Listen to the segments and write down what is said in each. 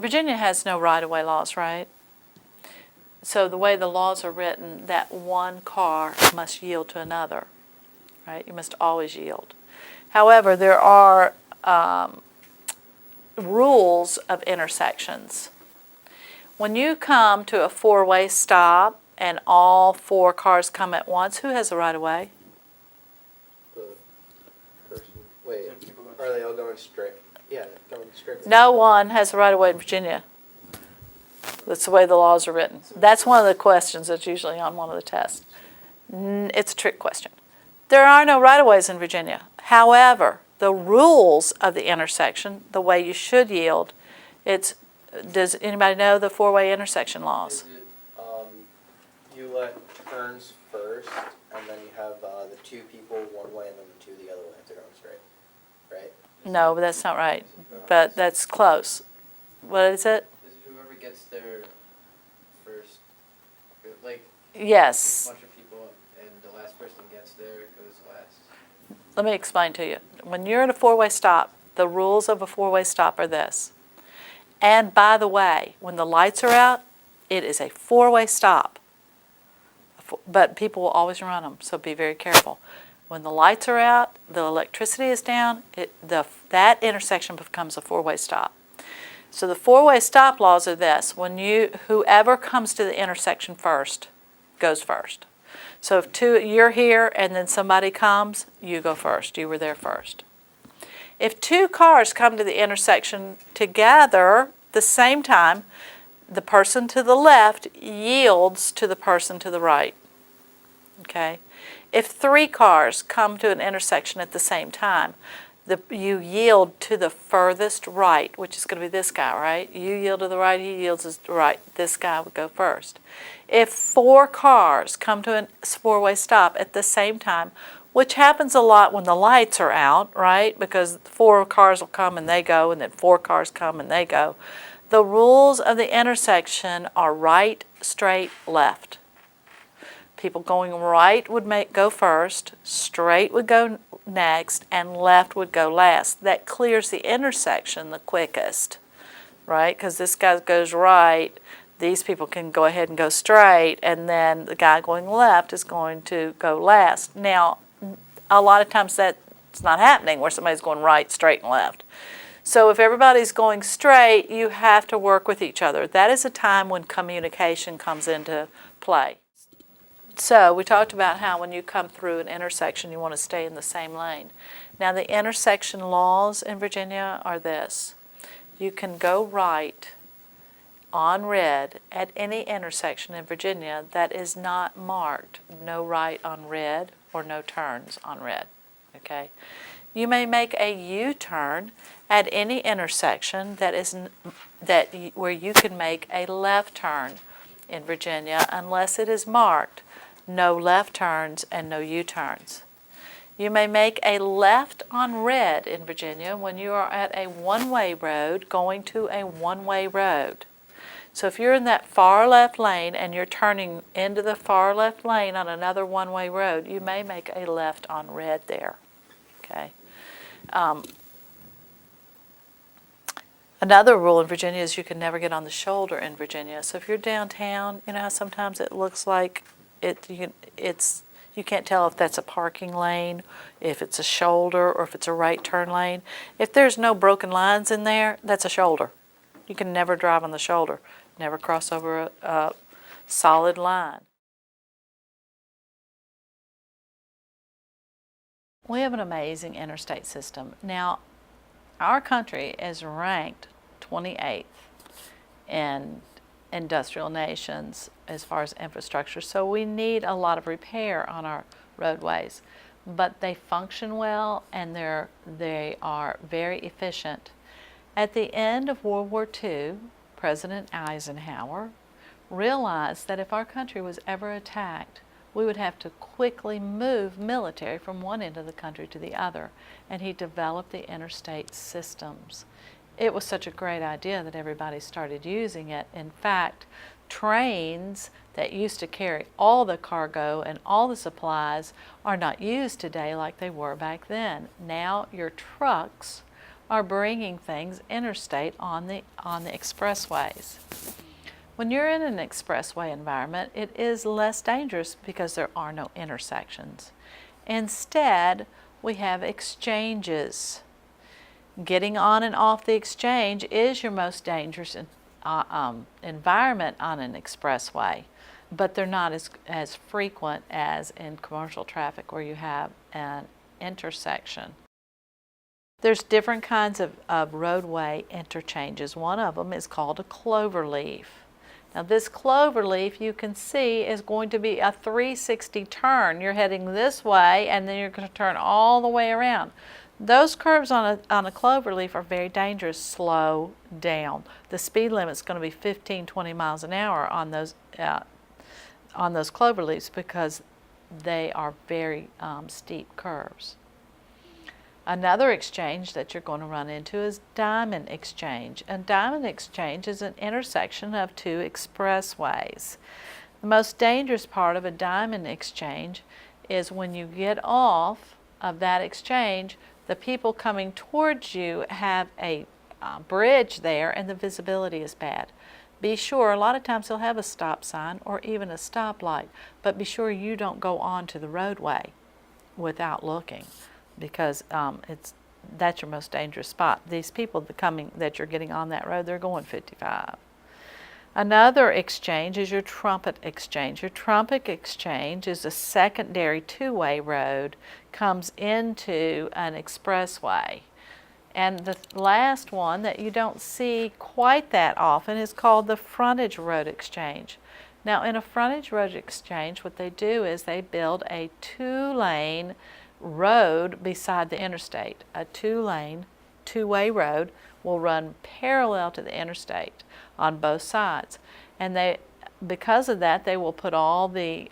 Virginia has no right-of-way laws, right? So the way the laws are written, that one car must yield to another, right? You must always yield. However, there are rules of intersections. When you come to a four-way stop and all four cars come at once, who has the right-of-way? The person. Wait, are they all going straight? Yeah, going straight. No one has the right-of-way in Virginia. That's the way the laws are written. That's one of the questions that's usually on one of the tests. It's a trick question. There are no right-of-ways in Virginia. However, the rules of the intersection, the way you should yield, does anybody know the four-way intersection laws? Is it, you let turns first, and then you have the two people one way and then the two the other way if they're going straight, right? No, but that's not right. But that's close. What is it? Is it whoever gets there first? Like, Yes. a bunch of people, and the last person gets there goes last. Let me explain to you. When you're in a four-way stop, the rules of a four-way stop are this. And by the way, when the lights are out, it is a four-way stop. But people will always run them, so be very careful. When the lights are out, the electricity is down, that intersection becomes a four-way stop. So the four-way stop laws are this. Whoever comes to the intersection first goes first. So if you're here and then somebody comes, you go first. You were there first. If two cars come to the intersection together the same time, the person to the left yields to the person to the right. Okay? If three cars come to an intersection at the same time, you yield to the furthest right, which is going to be this guy, right? You yield to the right, he yields to the right. This guy would go first. If four cars come to a four-way stop at the same time, which happens a lot when the lights are out, right? Because four cars will come and they go, and then four cars come and they go. The rules of the intersection are right, straight, left. People going right would go first, straight would go next, and left would go last. That clears the intersection the quickest, right? Because this guy goes right, these people can go ahead and go straight, and then the guy going left is going to go last. Now, a lot of times that's not happening where somebody's going right, straight, and left. So if everybody's going straight, you have to work with each other. That is a time when communication comes into play. So we talked about how when you come through an intersection, you want to stay in the same lane. Now the intersection laws in Virginia are this. You can go right on red at any intersection in Virginia that is not marked no right on red or no turns on red. Okay? You may make a U-turn at any intersection where you can make a left turn in Virginia unless it is marked no left turns and no U-turns. You may make a left on red in Virginia when you are at a one-way road going to a one-way road. So if you're in that far left lane and you're turning into the far left lane on another one-way road, you may make a left on red there. Okay. Another rule in Virginia is you can never get on the shoulder in Virginia. So if you're downtown, you know how sometimes it looks like you can't tell if that's a parking lane, if it's a shoulder, or if it's a right turn lane. If there's no broken lines in there, that's a shoulder. You can never drive on the shoulder, never cross over a solid line. We have an amazing interstate system. Now, our country is ranked 28th in industrial nations as far as infrastructure, so we need a lot of repair on our roadways. But they function well and they are very efficient. At the end of World War II, President Eisenhower realized that if our country was ever attacked, we would have to quickly move military from one end of the country to the other, and he developed the interstate systems. It was such a great idea that everybody started using it. In fact, trains that used to carry all the cargo and all the supplies are not used today like they were back then. Now your trucks are bringing things interstate on the expressways. When you're in an expressway environment, it is less dangerous because there are no intersections. Instead, we have exchanges. Getting on and off the exchange is your most dangerous environment on an expressway, but they're not as frequent as in commercial traffic where you have an intersection. There's different kinds of roadway interchanges. One of them is called a cloverleaf. Now this cloverleaf, you can see, is going to be a 360 turn. You're heading this way and then you're going to turn all the way around. Those curves on a cloverleaf are very dangerous. Slow down. The speed limit is going to be 15-20 miles an hour on those cloverleafs because they are very steep curves. Another exchange that you're going to run into is diamond exchange. A diamond exchange is an intersection of two expressways. The most dangerous part of a diamond exchange is when you get off of that exchange, the people coming towards you have a bridge there and the visibility is bad. Be sure, a lot of times they'll have a stop sign or even a stoplight, but be sure you don't go onto the roadway without looking, because that's your most dangerous spot. These people that you're getting on that road, they're going 55. Another exchange is your trumpet exchange. Your trumpet exchange is a secondary two-way road, comes into an expressway. And the last one that you don't see quite that often is called the frontage road exchange. Now in a frontage road exchange, what they do is they build a two-lane road beside the interstate. A two-lane, two-way road will run parallel to the interstate on both sides. And because of that, they will put all the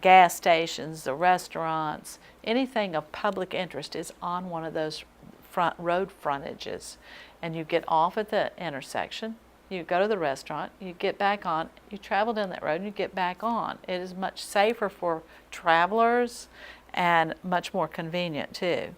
gas stations, the restaurants, anything of public interest is on one of those road frontages. And you get off at the intersection, you go to the restaurant, you get back on, you travel down that road and you get back on. It is much safer for travelers and much more convenient too.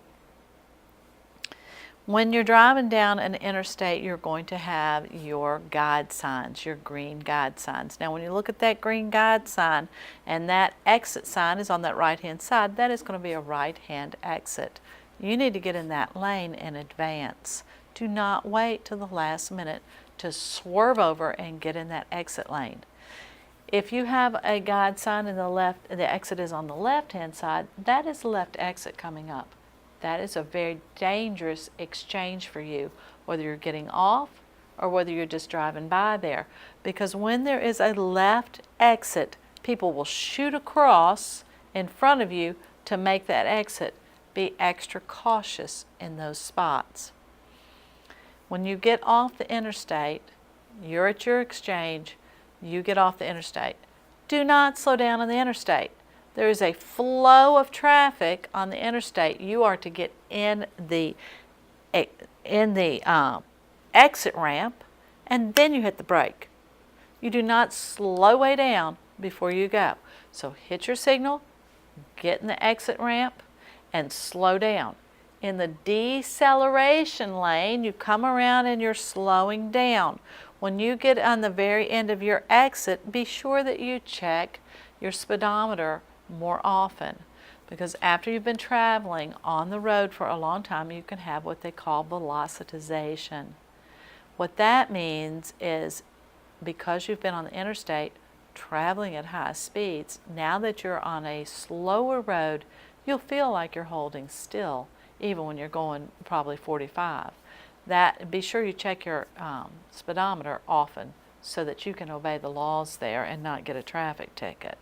When you're driving down an interstate, you're going to have your guide signs, your green guide signs. Now when you look at that green guide sign and that exit sign is on that right-hand side, that is going to be a right-hand exit. You need to get in that lane in advance. Do not wait till the last minute to swerve over and get in that exit lane. If you have a guide sign and the exit is on the left-hand side, that is the left exit coming up. That is a very dangerous exchange for you, whether you're getting off or whether you're just driving by there. Because when there is a left exit, people will shoot across in front of you to make that exit. Be extra cautious in those spots. When you get off the interstate, you're at your exchange, you get off the interstate. Do not slow down on the interstate. There is a flow of traffic on the interstate. You are to get in the exit ramp and then you hit the brake. You do not slow way down before you go. So hit your signal, get in the exit ramp, and slow down. In the deceleration lane, you come around and you're slowing down. When you get on the very end of your exit, be sure that you check your speedometer more often, because after you've been traveling on the road for a long time, you can have what they call velocitization. What that means is, because you've been on the interstate traveling at high speeds, now that you're on a slower road, you'll feel like you're holding still, even when you're going probably 45. Be sure you check your speedometer often so that you can obey the laws there and not get a traffic ticket.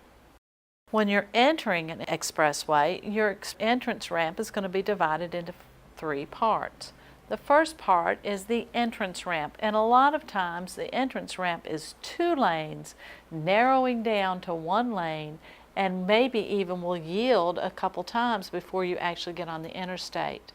When you're entering an expressway, your entrance ramp is going to be divided into three parts. The first part is the entrance ramp, and a lot of times the entrance ramp is 2 lanes narrowing down to 1 lane, and maybe even will yield a couple times before you actually get on the interstate.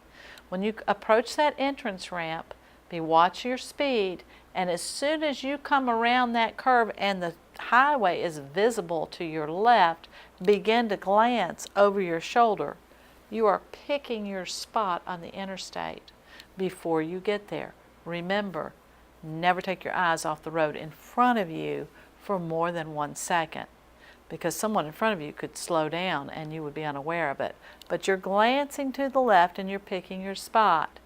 When you approach that entrance ramp, watch your speed, and as soon as you come around that curve and the highway is visible to your left, begin to glance over your shoulder. You are picking your spot on the interstate. before you get there. Remember, never take your eyes off the road in front of you for more than 1 second, because someone in front of you could slow down and you would be unaware of it. But you're glancing to the left and you're picking your spot.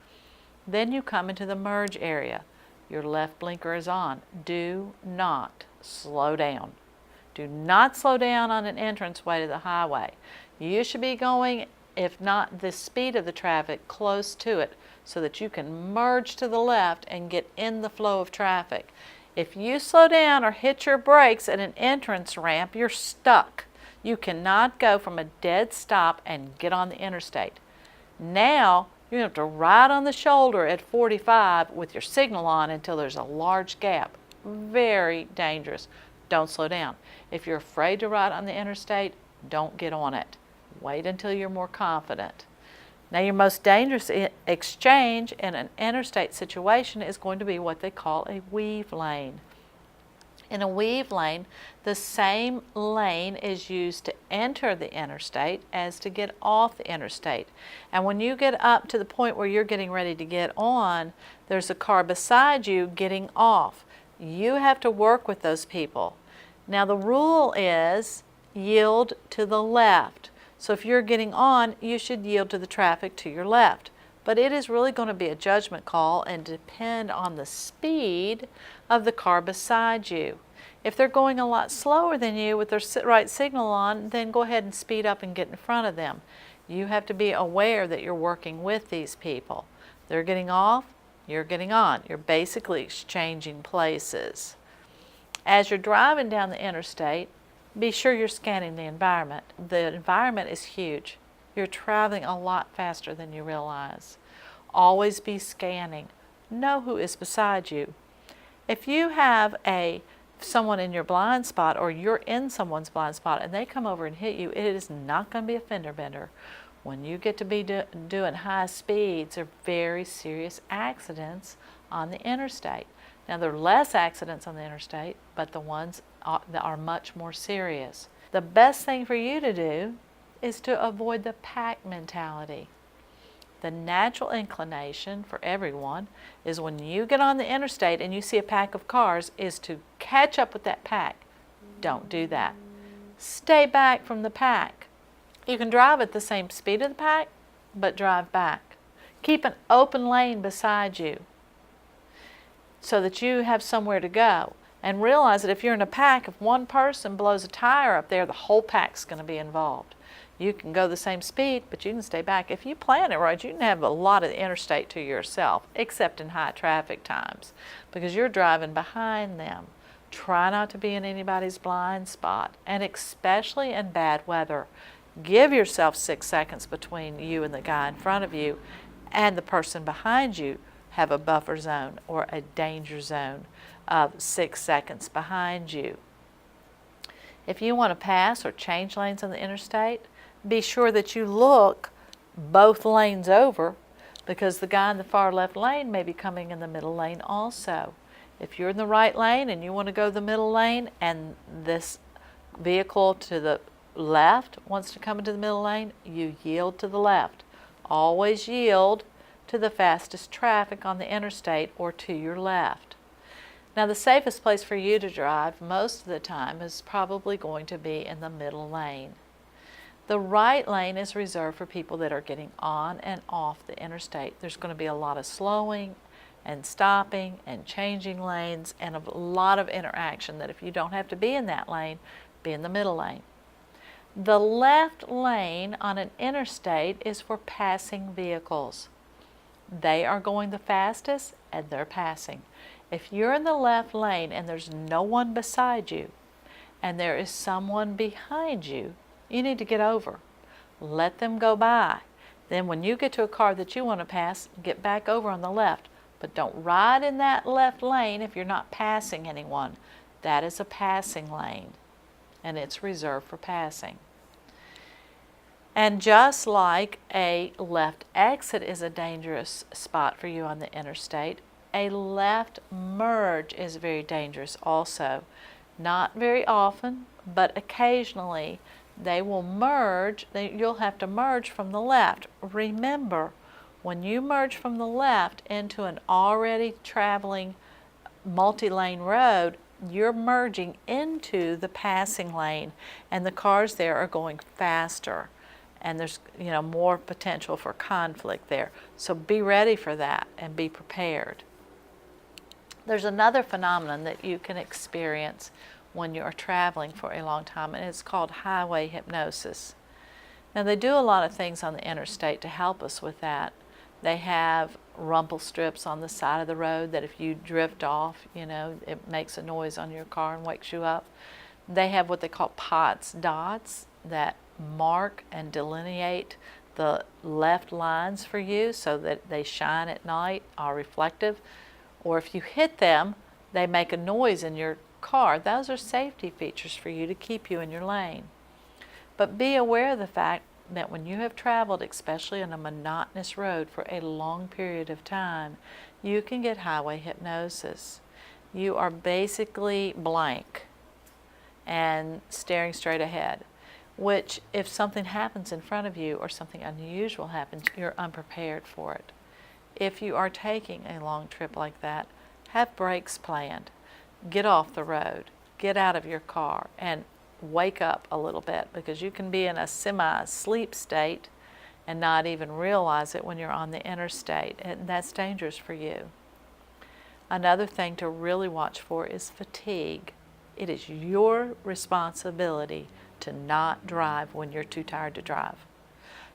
Then you come into the merge area. Your left blinker is on. Do not slow down. Do not slow down on an entranceway to the highway. You should be going, if not the speed of the traffic, close to it, so that you can merge to the left and get in the flow of traffic. If you slow down or hit your brakes at an entrance ramp, you're stuck. You cannot go from a dead stop and get on the interstate. Now, you have to ride on the shoulder at 45 with your signal on until there's a large gap. Very dangerous. Don't slow down. If you're afraid to ride on the interstate, don't get on it. Wait until you're more confident. Now, your most dangerous exchange in an interstate situation is going to be what they call a weave lane. In a weave lane, the same lane is used to enter the interstate as to get off the interstate. And when you get up to the point where you're getting ready to get on, there's a car beside you getting off. You have to work with those people. Now, the rule is yield to the left. So if you're getting on, you should yield to the traffic to your left. But it is really going to be a judgment call and depend on the speed of the car beside you. If they're going a lot slower than you with their right signal on, then go ahead and speed up and get in front of them. You have to be aware that you're working with these people. They're getting off, you're getting on. You're basically exchanging places. As you're driving down the interstate, be sure you're scanning the environment. The environment is huge. You're traveling a lot faster than you realize. Always be scanning. Know who is beside you. If you have someone in your blind spot, or you're in someone's blind spot and they come over and hit you, it is not going to be a fender bender. When you get to be doing high speeds, there are very serious accidents on the interstate. Now, there are less accidents on the interstate, but the ones that are much more serious. The best thing for you to do is to avoid the pack mentality. The natural inclination for everyone is when you get on the interstate and you see a pack of cars is to catch up with that pack. Don't do that. Stay back from the pack. You can drive at the same speed of the pack, but drive back. Keep an open lane beside you so that you have somewhere to go. And realize that if you're in a pack, if one person blows a tire up there, the whole pack's going to be involved. You can go the same speed, but you can stay back. If you plan it right, you can have a lot of the interstate to yourself, except in high traffic times, because you're driving behind them. Try not to be in anybody's blind spot, and especially in bad weather. Give yourself 6 seconds between you and the guy in front of you, and the person behind you have a buffer zone or a danger zone of 6 seconds behind you. If you want to pass or change lanes on the interstate, be sure that you look both lanes over, because the guy in the far left lane may be coming in the middle lane also. If you're in the right lane and you want to go the middle lane and this vehicle to the left wants to come into the middle lane, you yield to the left. Always yield to the fastest traffic on the interstate or to your left. Now, the safest place for you to drive most of the time is probably going to be in the middle lane. The right lane is reserved for people that are getting on and off the interstate. There's going to be a lot of slowing and stopping and changing lanes and a lot of interaction that if you don't have to be in that lane, be in the middle lane. The left lane on an interstate is for passing vehicles. They are going the fastest and they're passing. If you're in the left lane and there's no one beside you and there is someone behind you, you need to get over. Let them go by. Then when you get to a car that you want to pass, get back over on the left. But don't ride in that left lane if you're not passing anyone. That is a passing lane, and it's reserved for passing. And just like a left exit is a dangerous spot for you on the interstate, a left merge is very dangerous also. Not very often, but occasionally they will merge. You'll have to merge from the left. Remember, When you merge from the left into an already traveling multi-lane road, you're merging into the passing lane, and the cars there are going faster, and there's more potential for conflict there. So be ready for that and be prepared. There's another phenomenon that you can experience when you're traveling for a long time, and it's called highway hypnosis. Now, they do a lot of things on the interstate to help us with that. They have rumble strips on the side of the road that if you drift off, it makes a noise on your car and wakes you up. They have what they call POTS dots that mark and delineate the left lines for you so that they shine at night, are reflective. Or if you hit them, they make a noise in your car. Those are safety features for you to keep you in your lane. But be aware of the fact that when you have traveled, especially on a monotonous road for a long period of time, you can get highway hypnosis. You are basically blank and staring straight ahead, which if something happens in front of you or something unusual happens, you're unprepared for it. If you are taking a long trip like that, have brakes planned. Get off the road, get out of your car, and wake up a little bit, because you can be in a semi-sleep state and not even realize it when you're on the interstate, and that's dangerous for you. Another thing to really watch for is fatigue. It is your responsibility to not drive when you're too tired to drive.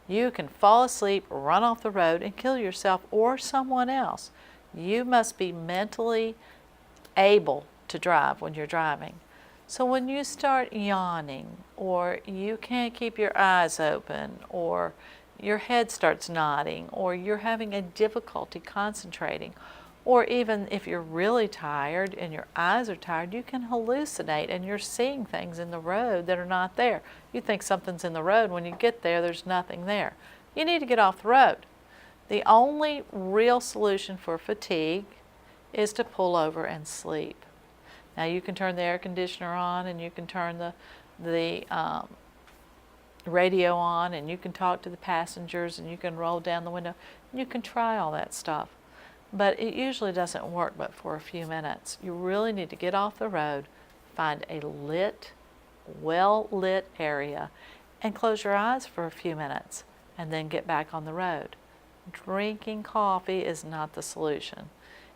You can fall asleep, run off the road, and kill yourself or someone else. You must be mentally able to drive when you're driving. So when you start yawning, or you can't keep your eyes open, or your head starts nodding, or you're having a difficulty concentrating, or even if you're really tired and your eyes are tired, you can hallucinate and you're seeing things in the road that are not there. You think something's in the road. When you get there, there's nothing there. You need to get off the road. The only real solution for fatigue is to pull over and sleep. Now you can turn the air conditioner on, and you can turn the radio on, and you can talk to the passengers, and you can roll down the window. You can try all that stuff. But it usually doesn't work but for a few minutes. You really need to get off the road, find a lit, well-lit area, and close your eyes for a few minutes, and then get back on the road. Drinking coffee is not the solution.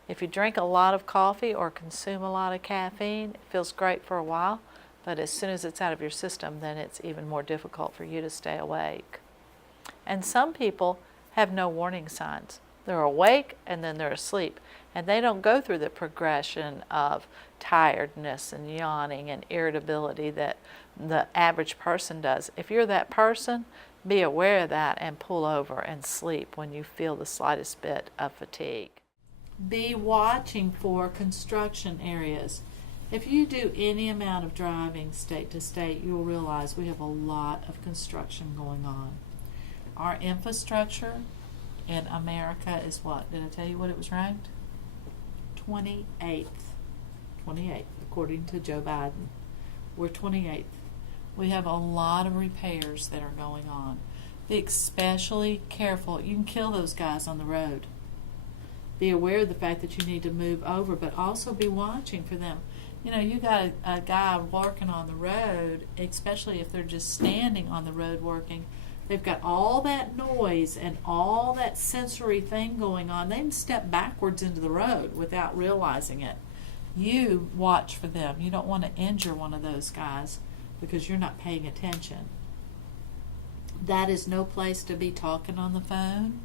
If you drink a lot of coffee or consume a lot of caffeine, it feels great for a while, but as soon as it's out of your system, then it's even more difficult for you to stay awake. And some people have no warning signs. They're awake and then they're asleep, and they don't go through the progression of tiredness and yawning and irritability that the average person does. If you're that person, be aware of that and pull over and sleep when you feel the slightest bit of fatigue. Be watching for construction areas. If you do any amount of driving state to state, you'll realize we have a lot of construction going on. Our infrastructure in America is what? Did I tell you what it was ranked? 28th. 28th, according to Joe Biden. We're 28th. We have a lot of repairs that are going on. Be especially careful. You can kill those guys on the road. Be aware of the fact that you need to move over, but also be watching for them. You got a guy working on the road, especially if they're just standing on the road working. They've got all that noise and all that sensory thing going on. They can step backwards into the road without realizing it. You watch for them. You don't want to injure one of those guys because you're not paying attention. That is no place to be talking on the phone.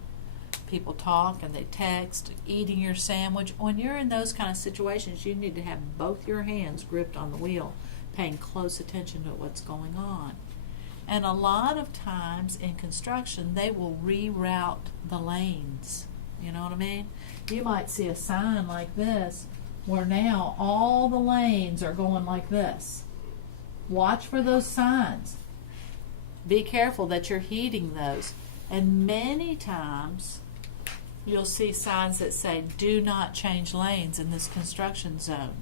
People talk and they text, eating your sandwich. When you're in those kind of situations, you need to have both your hands gripped on the wheel, paying close attention to what's going on. And a lot of times in construction, they will reroute the lanes. You know what I mean? You might see a sign like this where now all the lanes are going like this. Watch for those signs. Be careful that you're heeding those. And many times you'll see signs that say, do not change lanes in this construction zone,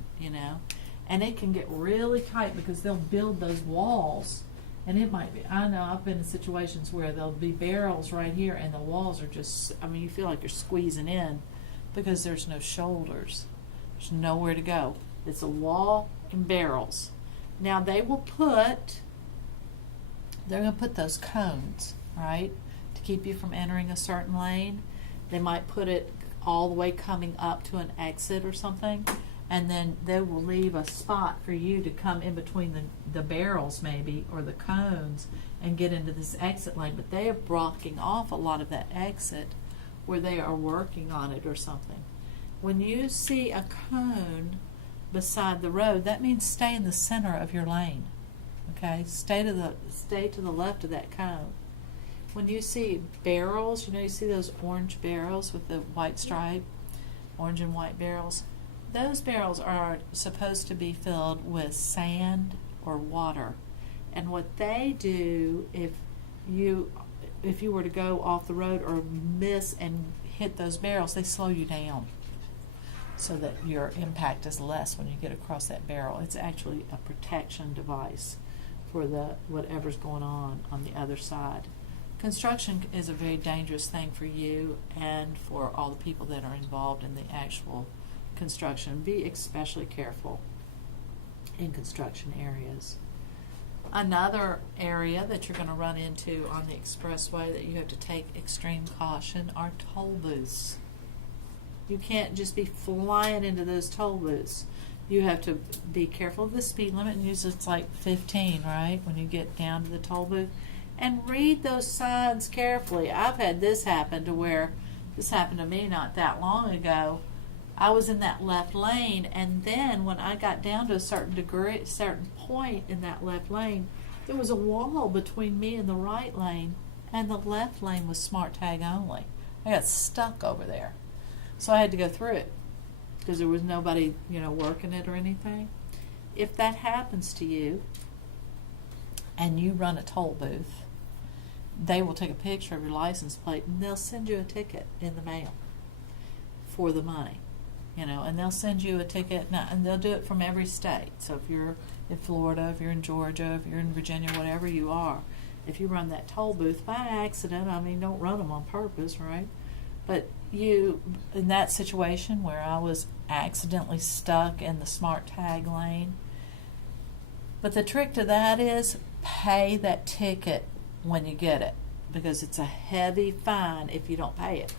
And it can get really tight because they'll build those walls And it might be, I know I've been in situations where there'll be barrels right here and the walls are just, I mean, you feel like you're squeezing in because there's no shoulders. There's nowhere to go. It's a wall and barrels. Now they're going to put those cones, right, to keep you from entering a certain lane. They might put it all the way coming up to an exit or something, and then they will leave a spot for you to come in between the barrels maybe, or the cones, and get into this exit lane. But they are blocking off a lot of that exit where they are working on it or something. When you see a cone beside the road, that means stay in the center of your lane. Okay, stay to the left of that cone. When you see barrels, you see those orange barrels with the white stripe, orange and white barrels. Those barrels are supposed to be filled with sand or water. And what they do, if you were to go off the road or miss and hit those barrels, they slow you down so that your impact is less when you get across that barrel. It's actually a protection device for whatever's going on the other side. Construction is a very dangerous thing for you and for all the people that are involved in the actual construction. Be especially careful in construction areas. Another area that you're going to run into on the expressway that you have to take extreme caution are toll booths. You can't just be flying into those toll booths. You have to be careful of the speed limit, and usually it's like 15, right, when you get down to the toll booth. And read those signs carefully. I've had this happen this happened to me not that long ago. I was in that left lane, and then when I got down to a certain point in that left lane, there was a wall between me and the right lane, and the left lane was smart tag only. I got stuck over there. So I had to go through it because there was nobody, working it or anything. If that happens to you and you run a toll booth, they will take a picture of your license plate and they'll send you a ticket in the mail for the money. And they'll send you a ticket, and they'll do it from every state. So if you're in Florida, if you're in Georgia, if you're in Virginia, whatever you are, if you run that toll booth by accident, don't run them on purpose, right? But in that situation where I was accidentally stuck in the smart tag lane, but the trick to that is pay that ticket when you get it, because it's a heavy fine if you don't pay it.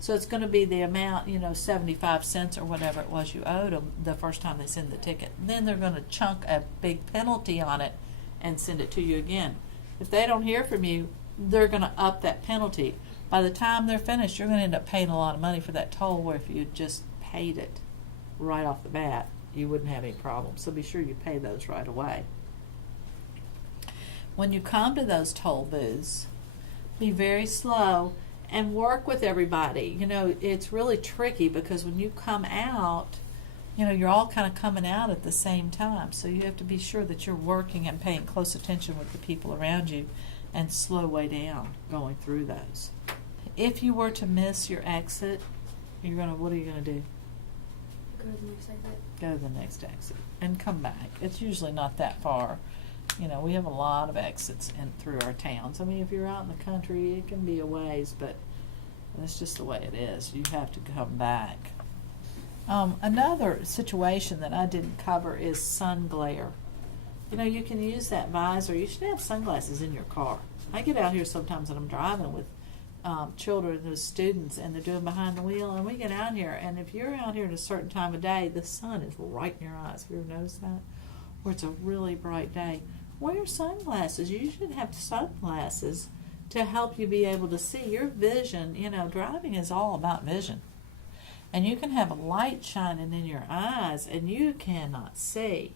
So it's going to be the amount, 75 cents or whatever it was you owed them the first time they send the ticket. Then they're going to chunk a big penalty on it and send it to you again. If they don't hear from you, they're going to up that penalty. By the time they're finished, you're going to end up paying a lot of money for that toll, where if you just paid it right off the bat, you wouldn't have any problems. So be sure you pay those right away. When you come to those toll booths, be very slow and work with everybody. It's really tricky because when you come out, you're all kind of coming out at the same time. So you have to be sure that you're working and paying close attention with the people around you and slow way down going through those. If you were to miss your exit, what are you going to do? Go to the next exit. Go to the next exit and come back. It's usually not that far. We have a lot of exits through our towns. If you're out in the country, it can be a ways, but that's just the way it is. You have to come back. Another situation that I didn't cover is sun glare. You can use that visor. You should have sunglasses in your car. I get out here sometimes when I'm driving with children and students, and they're doing behind the wheel, and we get out here, and if you're out here at a certain time of day, the sun is right in your eyes. Have you ever noticed that? Where it's a really bright day. Wear sunglasses. You should have sunglasses to help you be able to see your vision. Driving is all about vision. And you can have a light shining in your eyes and you cannot see.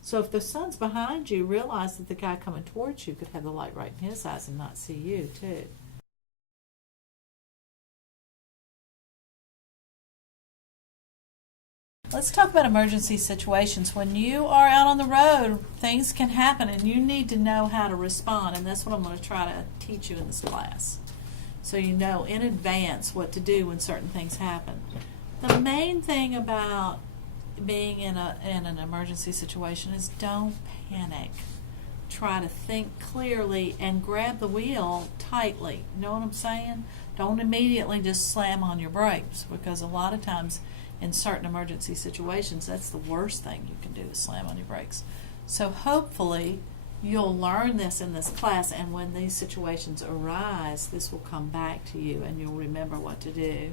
So if the sun's behind you, realize that the guy coming towards you could have the light right in his eyes and not see you too. Let's talk about emergency situations. When you are out on the road, things can happen and you need to know how to respond, and that's what I'm going to try to teach you in this class. So you know in advance what to do when certain things happen. The main thing about being in an emergency situation is don't panic. try to think clearly and grab the wheel tightly. You know what I'm saying? Don't immediately just slam on your brakes, because a lot of times in certain emergency situations, that's the worst thing you can do is slam on your brakes. So hopefully you'll learn this in this class, and when these situations arise, this will come back to you and you'll remember what to do.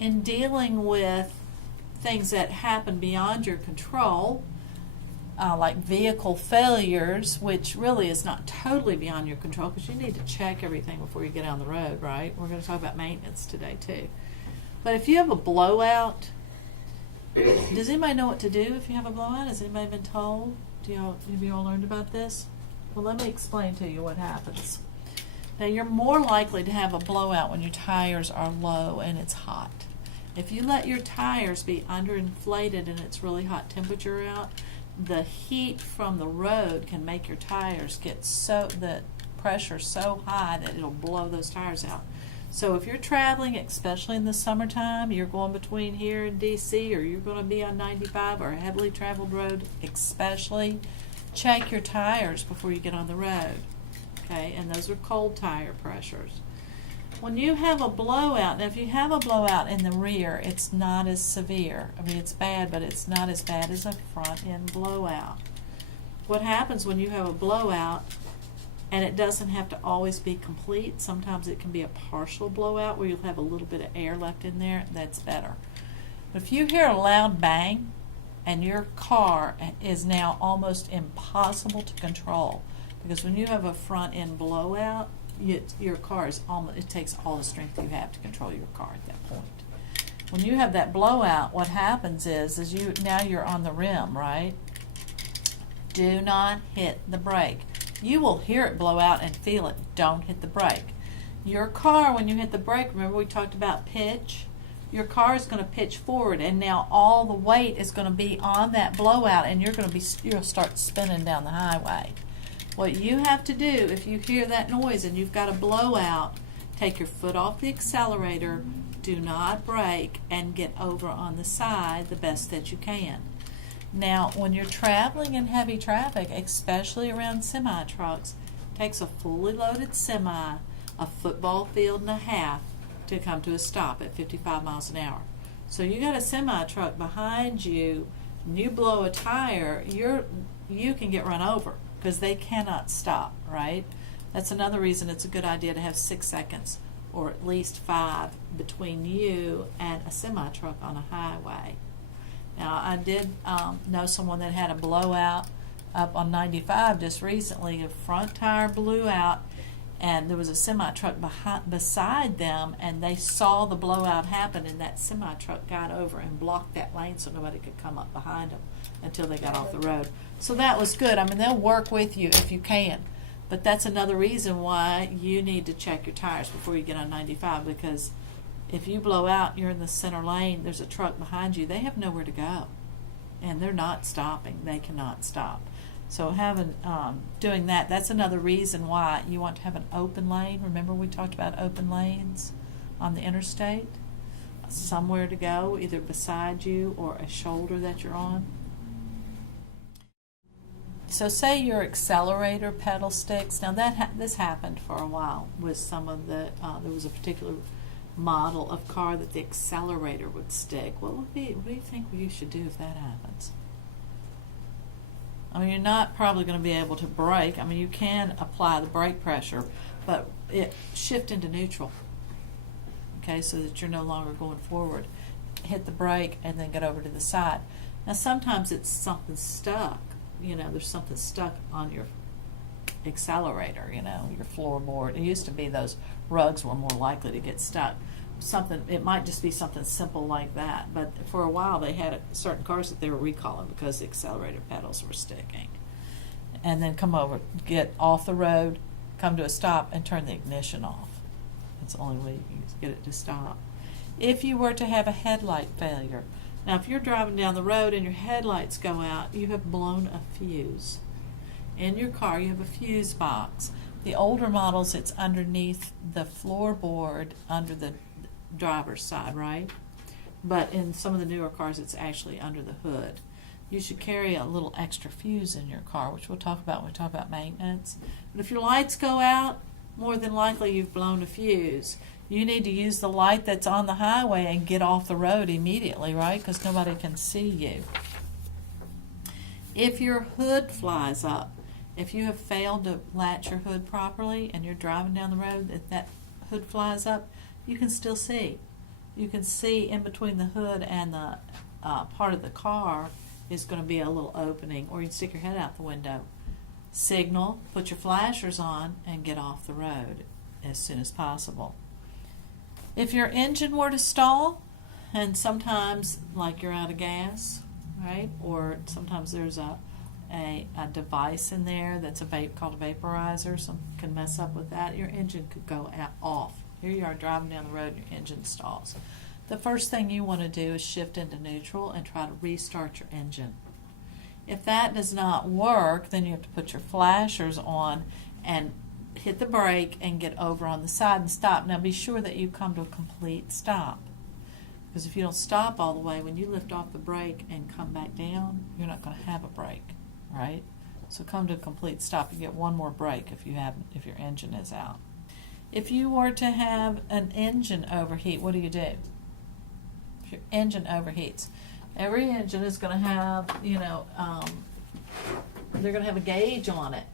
In dealing with things that happen beyond your control, like vehicle failures, which really is not totally beyond your control because you need to check everything before you get on the road, right? We're going to talk about maintenance today too. But if you have a blowout, does anybody know what to do if you have a blowout? Has anybody been told? Have you all learned about this? Well, let me explain to you what happens. Now, you're more likely to have a blowout when your tires are low and it's hot. If you let your tires be underinflated and it's really hot temperature out, the heat from the road can make your tires get the pressure so high that it'll blow those tires out. So if you're traveling, especially in the summertime, you're going between here and DC, or you're going to be on 95 or a heavily traveled road, especially, check your tires before you get on the road. Okay, and those are cold tire pressures. When you have a blowout, now if you have a blowout in the rear, it's not as severe. I mean, it's bad, but it's not as bad as a front end blowout. What happens when you have a blowout, and it doesn't have to always be complete, sometimes it can be a partial blowout where you'll have a little bit of air left in there, that's better. But if you hear a loud bang and your car is now almost impossible to control, because when you have a front end blowout, your car is almost, it takes all the strength you have to control your car at that point. When you have that blowout, what happens is now you're on the rim, right? Do not hit the brake. You will hear it blow out and feel it. Don't hit the brake. Your car, when you hit the brake, remember we talked about pitch? Your car is going to pitch forward, and now all the weight is going to be on that blowout, and you'll start spinning down the highway. What you have to do, if you hear that noise and you've got a blowout, take your foot off the accelerator, do not brake, and get over on the side the best that you can. Now, when you're traveling in heavy traffic, especially around semi-trucks, it takes a fully loaded semi, a football field and a half, to come to a stop at 55 miles an hour. So you got a semi-truck behind you, and you blow a tire, you can get run over because they cannot stop, right? That's another reason it's a good idea to have 6 seconds or at least 5 between you and a semi-truck on a highway. Now, I did know someone that had a blowout up on 95 just recently. A front tire blew out, and there was a semi-truck beside them, and they saw the blowout happen, and that semi-truck got over and blocked that lane so nobody could come up behind them until they got off the road. So that was good. I mean, they'll work with you if you can. But that's another reason why you need to check your tires before you get on 95, because if you blow out, you're in the center lane, there's a truck behind you, they have nowhere to go. And they're not stopping. They cannot stop. So doing that, that's another reason why you want to have an open lane. Remember we talked about open lanes on the interstate? Somewhere to go, either beside you or a shoulder that you're on. So say your accelerator pedal sticks. Now this happened for a while with some of there was a particular model of car that the accelerator would stick. What do you think you should do if that happens? I mean, you're not probably going to be able to brake. I mean, you can apply the brake pressure, but shift into neutral, okay, so that you're no longer going forward. Hit the brake and then get over to the side. Now, sometimes it's something stuck. There's something stuck on your accelerator, your floorboard. It used to be those rugs were more likely to get stuck. It might just be something simple like that, but for a while they had certain cars that they were recalling because the accelerator pedals were sticking. And then come over, get off the road, come to a stop, and turn the ignition off. That's the only way you can get it to stop. If you were to have a headlight failure, now if you're driving down the road and your headlights go out, you have blown a fuse. In your car, you have a fuse box. The older models, it's underneath the floorboard under the driver's side, right? But in some of the newer cars, it's actually under the hood. you should carry a little extra fuse in your car, which we'll talk about when we talk about maintenance. But if your lights go out, more than likely you've blown a fuse. You need to use the light that's on the highway and get off the road immediately, right? Because nobody can see you. If your hood flies up, if you have failed to latch your hood properly and you're driving down the road, if that hood flies up, you can still see. You can see in between the hood and the part of the car is going to be a little opening, or you can stick your head out the window. Signal, put your flashers on, and get off the road as soon as possible. If your engine were to stall, and sometimes like you're out of gas, right, or sometimes there's a device in there that's called a vaporizer, some can mess up with that, your engine could go off. Here you are driving down the road and your engine stalls. The first thing you want to do is shift into neutral and try to restart your engine. If that does not work, then you have to put your flashers on and hit the brake and get over on the side and stop. Now be sure that you come to a complete stop. Because if you don't stop all the way, when you lift off the brake and come back down, you're not going to have a brake, right? So come to a complete stop. You get one more brake if your engine is out. If you were to have an engine overheat, what do? If your engine overheats, every engine is going to have, they're going to have a gauge on it,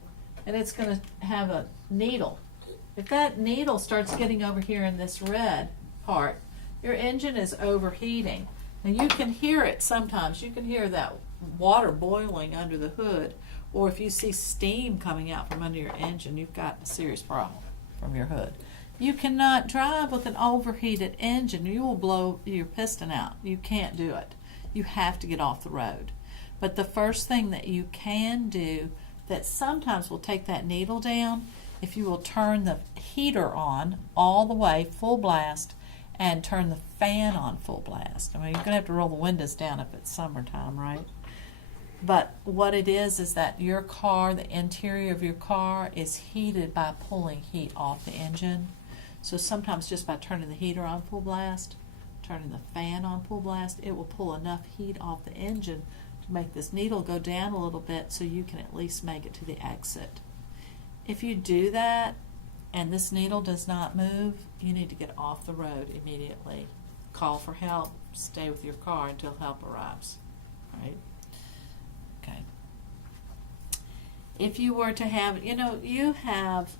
and it's going to have a needle. If that needle starts getting over here in this red part, your engine is overheating. And you can hear it sometimes. You can hear that water boiling under the hood, or if you see steam coming out from under your engine, you've got a serious problem from your hood. You cannot drive with an overheated engine. You will blow your piston out. You can't do it. You have to get off the road. But the first thing that you can do that sometimes will take that needle down, if you will turn the heater on all the way, full blast, and turn the fan on full blast. I mean, you're going to have to roll the windows down if it's summertime, right? But what it is that your car, the interior of your car, is heated by pulling heat off the engine. So sometimes just by turning the heater on full blast, turning the fan on full blast, it will pull enough heat off the engine to make this needle go down a little bit so you can at least make it to the exit. If you do that and this needle does not move, you need to get off the road immediately. Call for help, stay with your car until help arrives, right? Okay. If you were to have, you have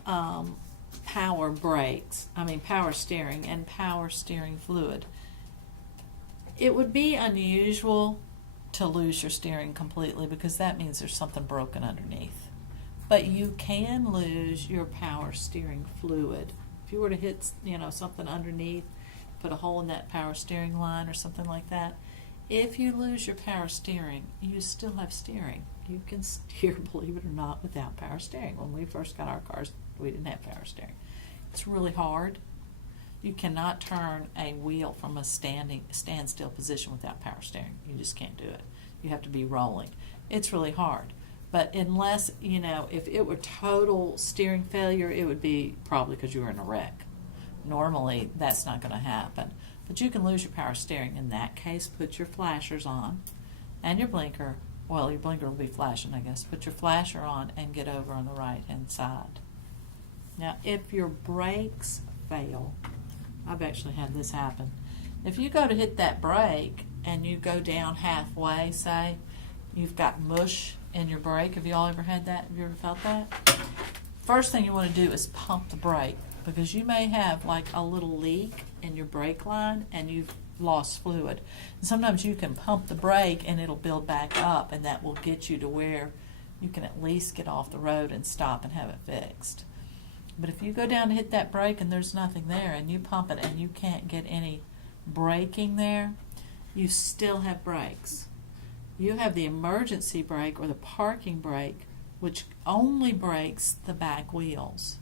power steering and power steering fluid. It would be unusual to lose your steering completely because that means there's something broken underneath. But you can lose your power steering fluid. If you were to hit, something underneath, put a hole in that power steering line or something like that, if you lose your power steering, you still have steering. You can steer, believe it or not, without power steering. When we first got our cars, we didn't have power steering. It's really hard. You cannot turn a wheel from a standstill position without power steering. You just can't do it. You have to be rolling. It's really hard. But unless, if it were total steering failure, it would be probably because you were in a wreck. Normally, that's not going to happen. But you can lose your power steering. In that case, put your flashers on and your blinker. Well, your blinker will be flashing, I guess. Put your flasher on and get over on the right-hand side. Now, if your brakes fail, I've actually had this happen. If you go to hit that brake and you go down halfway, say, you've got mush in your brake. Have you all ever had that? Have you ever felt that? First thing you want to do is pump the brake because you may have like a little leak in your brake line and you've lost fluid. And sometimes you can pump the brake and it'll build back up, and that will get you to where you can at least get off the road and stop and have it fixed. But if you go down to hit that brake and there's nothing there and you pump it and you can't get any braking there, you still have brakes. You have the emergency brake or the parking brake, which only brakes the back wheels.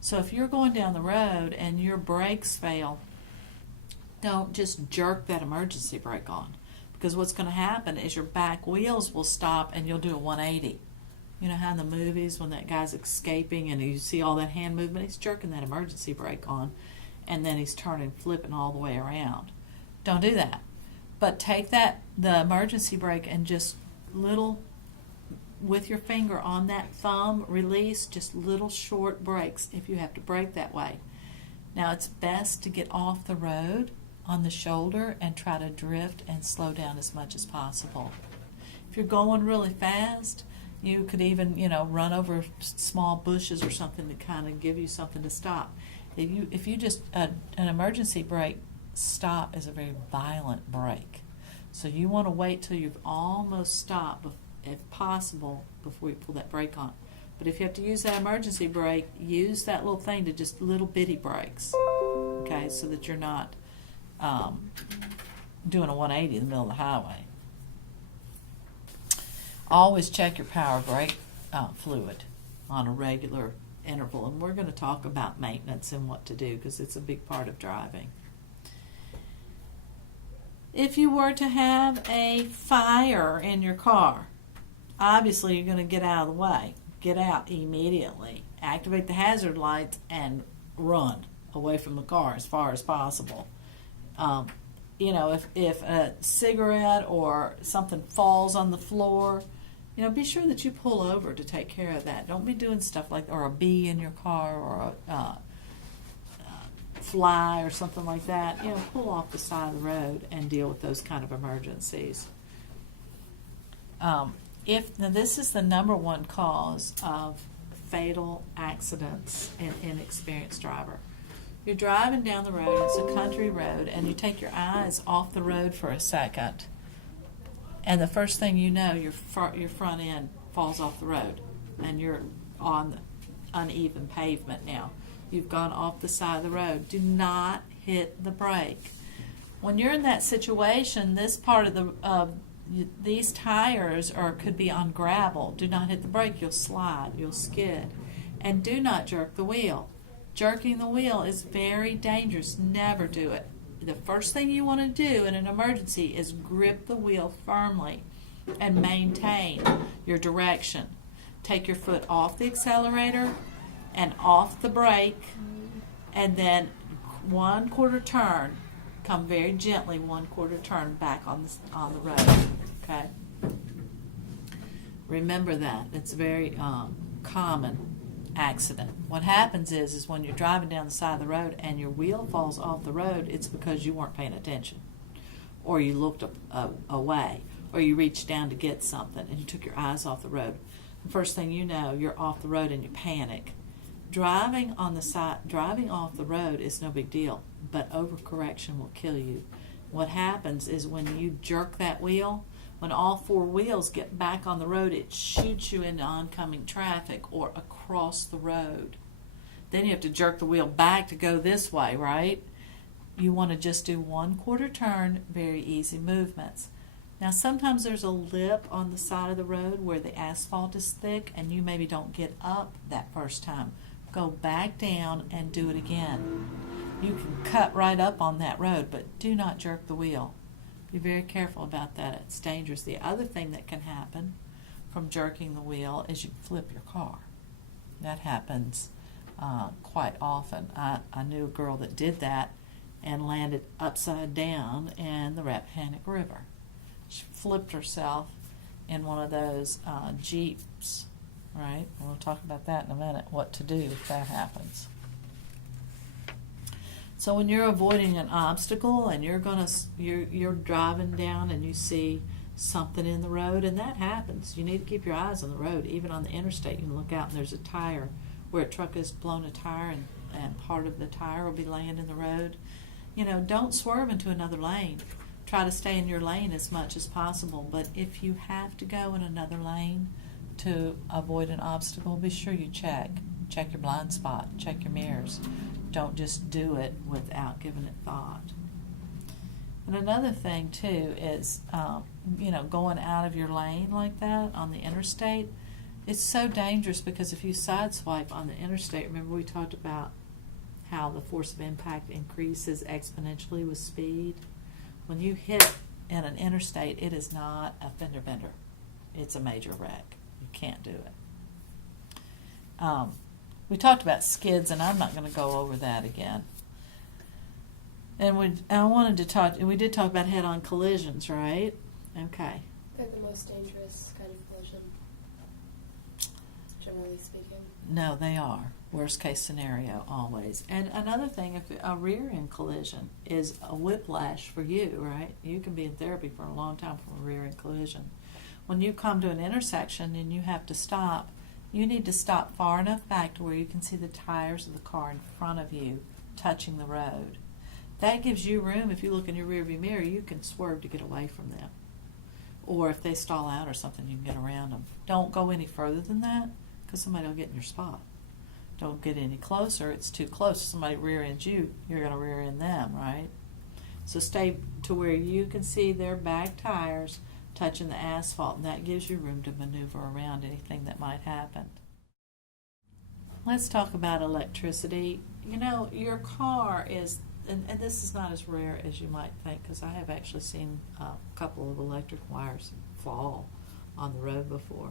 So if you're going down the road and your brakes fail, don't just jerk that emergency brake on, because what's going to happen is your back wheels will stop and you'll do a 180. You know how in the movies when that guy's escaping and you see all that hand movement, he's jerking that emergency brake on and then he's turning, flipping all the way around. Don't do that. But take the emergency brake and just little, with your finger on that thumb release, just little short breaks if you have to brake that way. Now it's best to get off the road on the shoulder and try to drift and slow down as much as possible. If you're going really fast, you could even, run over small bushes or something to kind of give you something to stop. If you just, an emergency brake stop is a very violent brake. So you want to wait till you've almost stopped, if possible, before you pull that brake on. But if you have to use that emergency brake, use that little thing to just little bitty brakes, okay, so that you're not doing a 180 in the middle of the highway. Always check your power brake fluid on a regular interval, and we're going to talk about maintenance and what to do because it's a big part of driving. If you were to have a fire in your car, obviously you're going to get out of the way. Get out immediately. Activate the hazard lights and run away from the car as far as possible. If a cigarette or something falls on the floor, be sure that you pull over to take care of that. Don't be doing stuff like, or a bee in your car, or a fly or something like that. Pull off the side of the road and deal with those kind of emergencies. Now this is the number one cause of fatal accidents in inexperienced driver. You're driving down the road, it's a country road, and you take your eyes off the road for a second, and the first thing you know, your front end falls off the road, and you're on uneven pavement now. You've gone off the side of the road. Do not hit the brake. When you're in that situation, this part of these tires could be on gravel. Do not hit the brake. You'll slide. You'll skid. And do not jerk the wheel. Jerking the wheel is very dangerous. Never do it. The first thing you want to do in an emergency is grip the wheel firmly and maintain your direction. Take your foot off the accelerator and off the brake, and then 1/4 turn. Come very gently 1/4 turn back on the road. Okay. Remember that. It's a very common accident. What happens is when you're driving down the side of the road and your wheel falls off the road, it's because you weren't paying attention, or you looked away, or you reached down to get something and you took your eyes off the road. The first thing you know, you're off the road and you panic. Driving off the road is no big deal, but overcorrection will kill you. What happens is when you jerk that wheel, when all four wheels get back on the road, it shoots you into oncoming traffic or across the road. Then you have to jerk the wheel back to go this way, right? You want to just do 1/4 turn, very easy movements. Now sometimes there's a lip on the side of the road where the asphalt is thick and you maybe don't get up that first time. Go back down and do it again. You can cut right up on that road, but do not jerk the wheel. Be very careful about that. It's dangerous. The other thing that can happen from jerking the wheel is you flip your car. That happens quite often. I knew a girl that did that and landed upside down in the Rappahannock River. She flipped herself in one of those Jeeps, right? We'll talk about that in a minute, what to do if that happens. So when you're avoiding an obstacle and you're driving down and you see something in the road, and that happens, you need to keep your eyes on the road. Even on the interstate, you can look out and there's a tire where a truck has blown a tire and part of the tire will be laying in the road. Don't swerve into another lane. Try to stay in your lane as much as possible, but if you have to go in another lane to avoid an obstacle, be sure you check your blind spot, check your mirrors. Don't just do it without giving it thought. And another thing too is, going out of your lane like that on the interstate, it's so dangerous because if you sideswipe on the interstate, remember we talked about how the force of impact increases exponentially with speed? When you hit in an interstate, it is not a fender bender. It's a major wreck. You can't do it. We talked about skids, and I'm not going to go over that again. And we did talk about head-on collisions, right? Okay. Like the most dangerous kind of collision, generally speaking. No, they are. Worst case scenario, always. And another thing, if a rear end collision is a whiplash for you, right? You can be in therapy for a long time from a rear end collision. When you come to an intersection and you have to stop, you need to stop far enough back to where you can see the tires of the car in front of you touching the road. That gives you room. If you look in your rearview mirror, you can swerve to get away from them. Or if they stall out or something, you can get around them. Don't go any further than that, because somebody will get in your spot. Don't get any closer. It's too close. If somebody rear ends you, you're going to rear end them, right? So stay to where you can see their back tires touching the asphalt, and that gives you room to maneuver around anything that might happen. Let's talk about electricity. You know, your car is, and this is not as rare as you might think, because I have actually seen a couple of electric wires fall on the road before.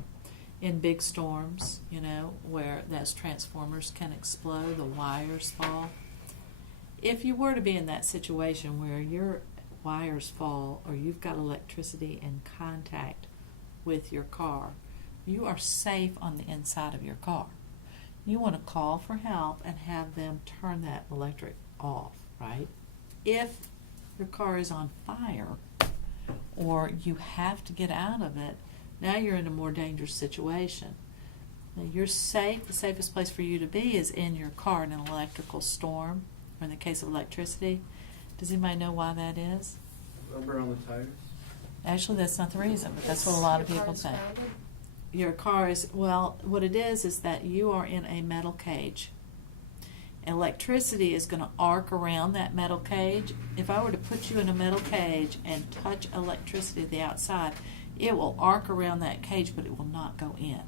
In big storms, you know, where those transformers can explode, the wires fall. If you were to be in that situation where your wires fall or you've got electricity in contact with your car, you are safe on the inside of your car. You want to call for help and have them turn that electric off, right? If your car is on fire or you have to get out of it, now you're in a more dangerous situation. Now you're safe. The safest place for you to be is in your car in an electrical storm, or in the case of electricity. Does anybody know why that is? Rubber on the tires? Actually, that's not the reason, but that's what a lot of people say. Your car is, well, what it is that you are in a metal cage. Electricity is going to arc around that metal cage. If I were to put you in a metal cage and touch electricity at the outside, it will arc around that cage, but it will not go in.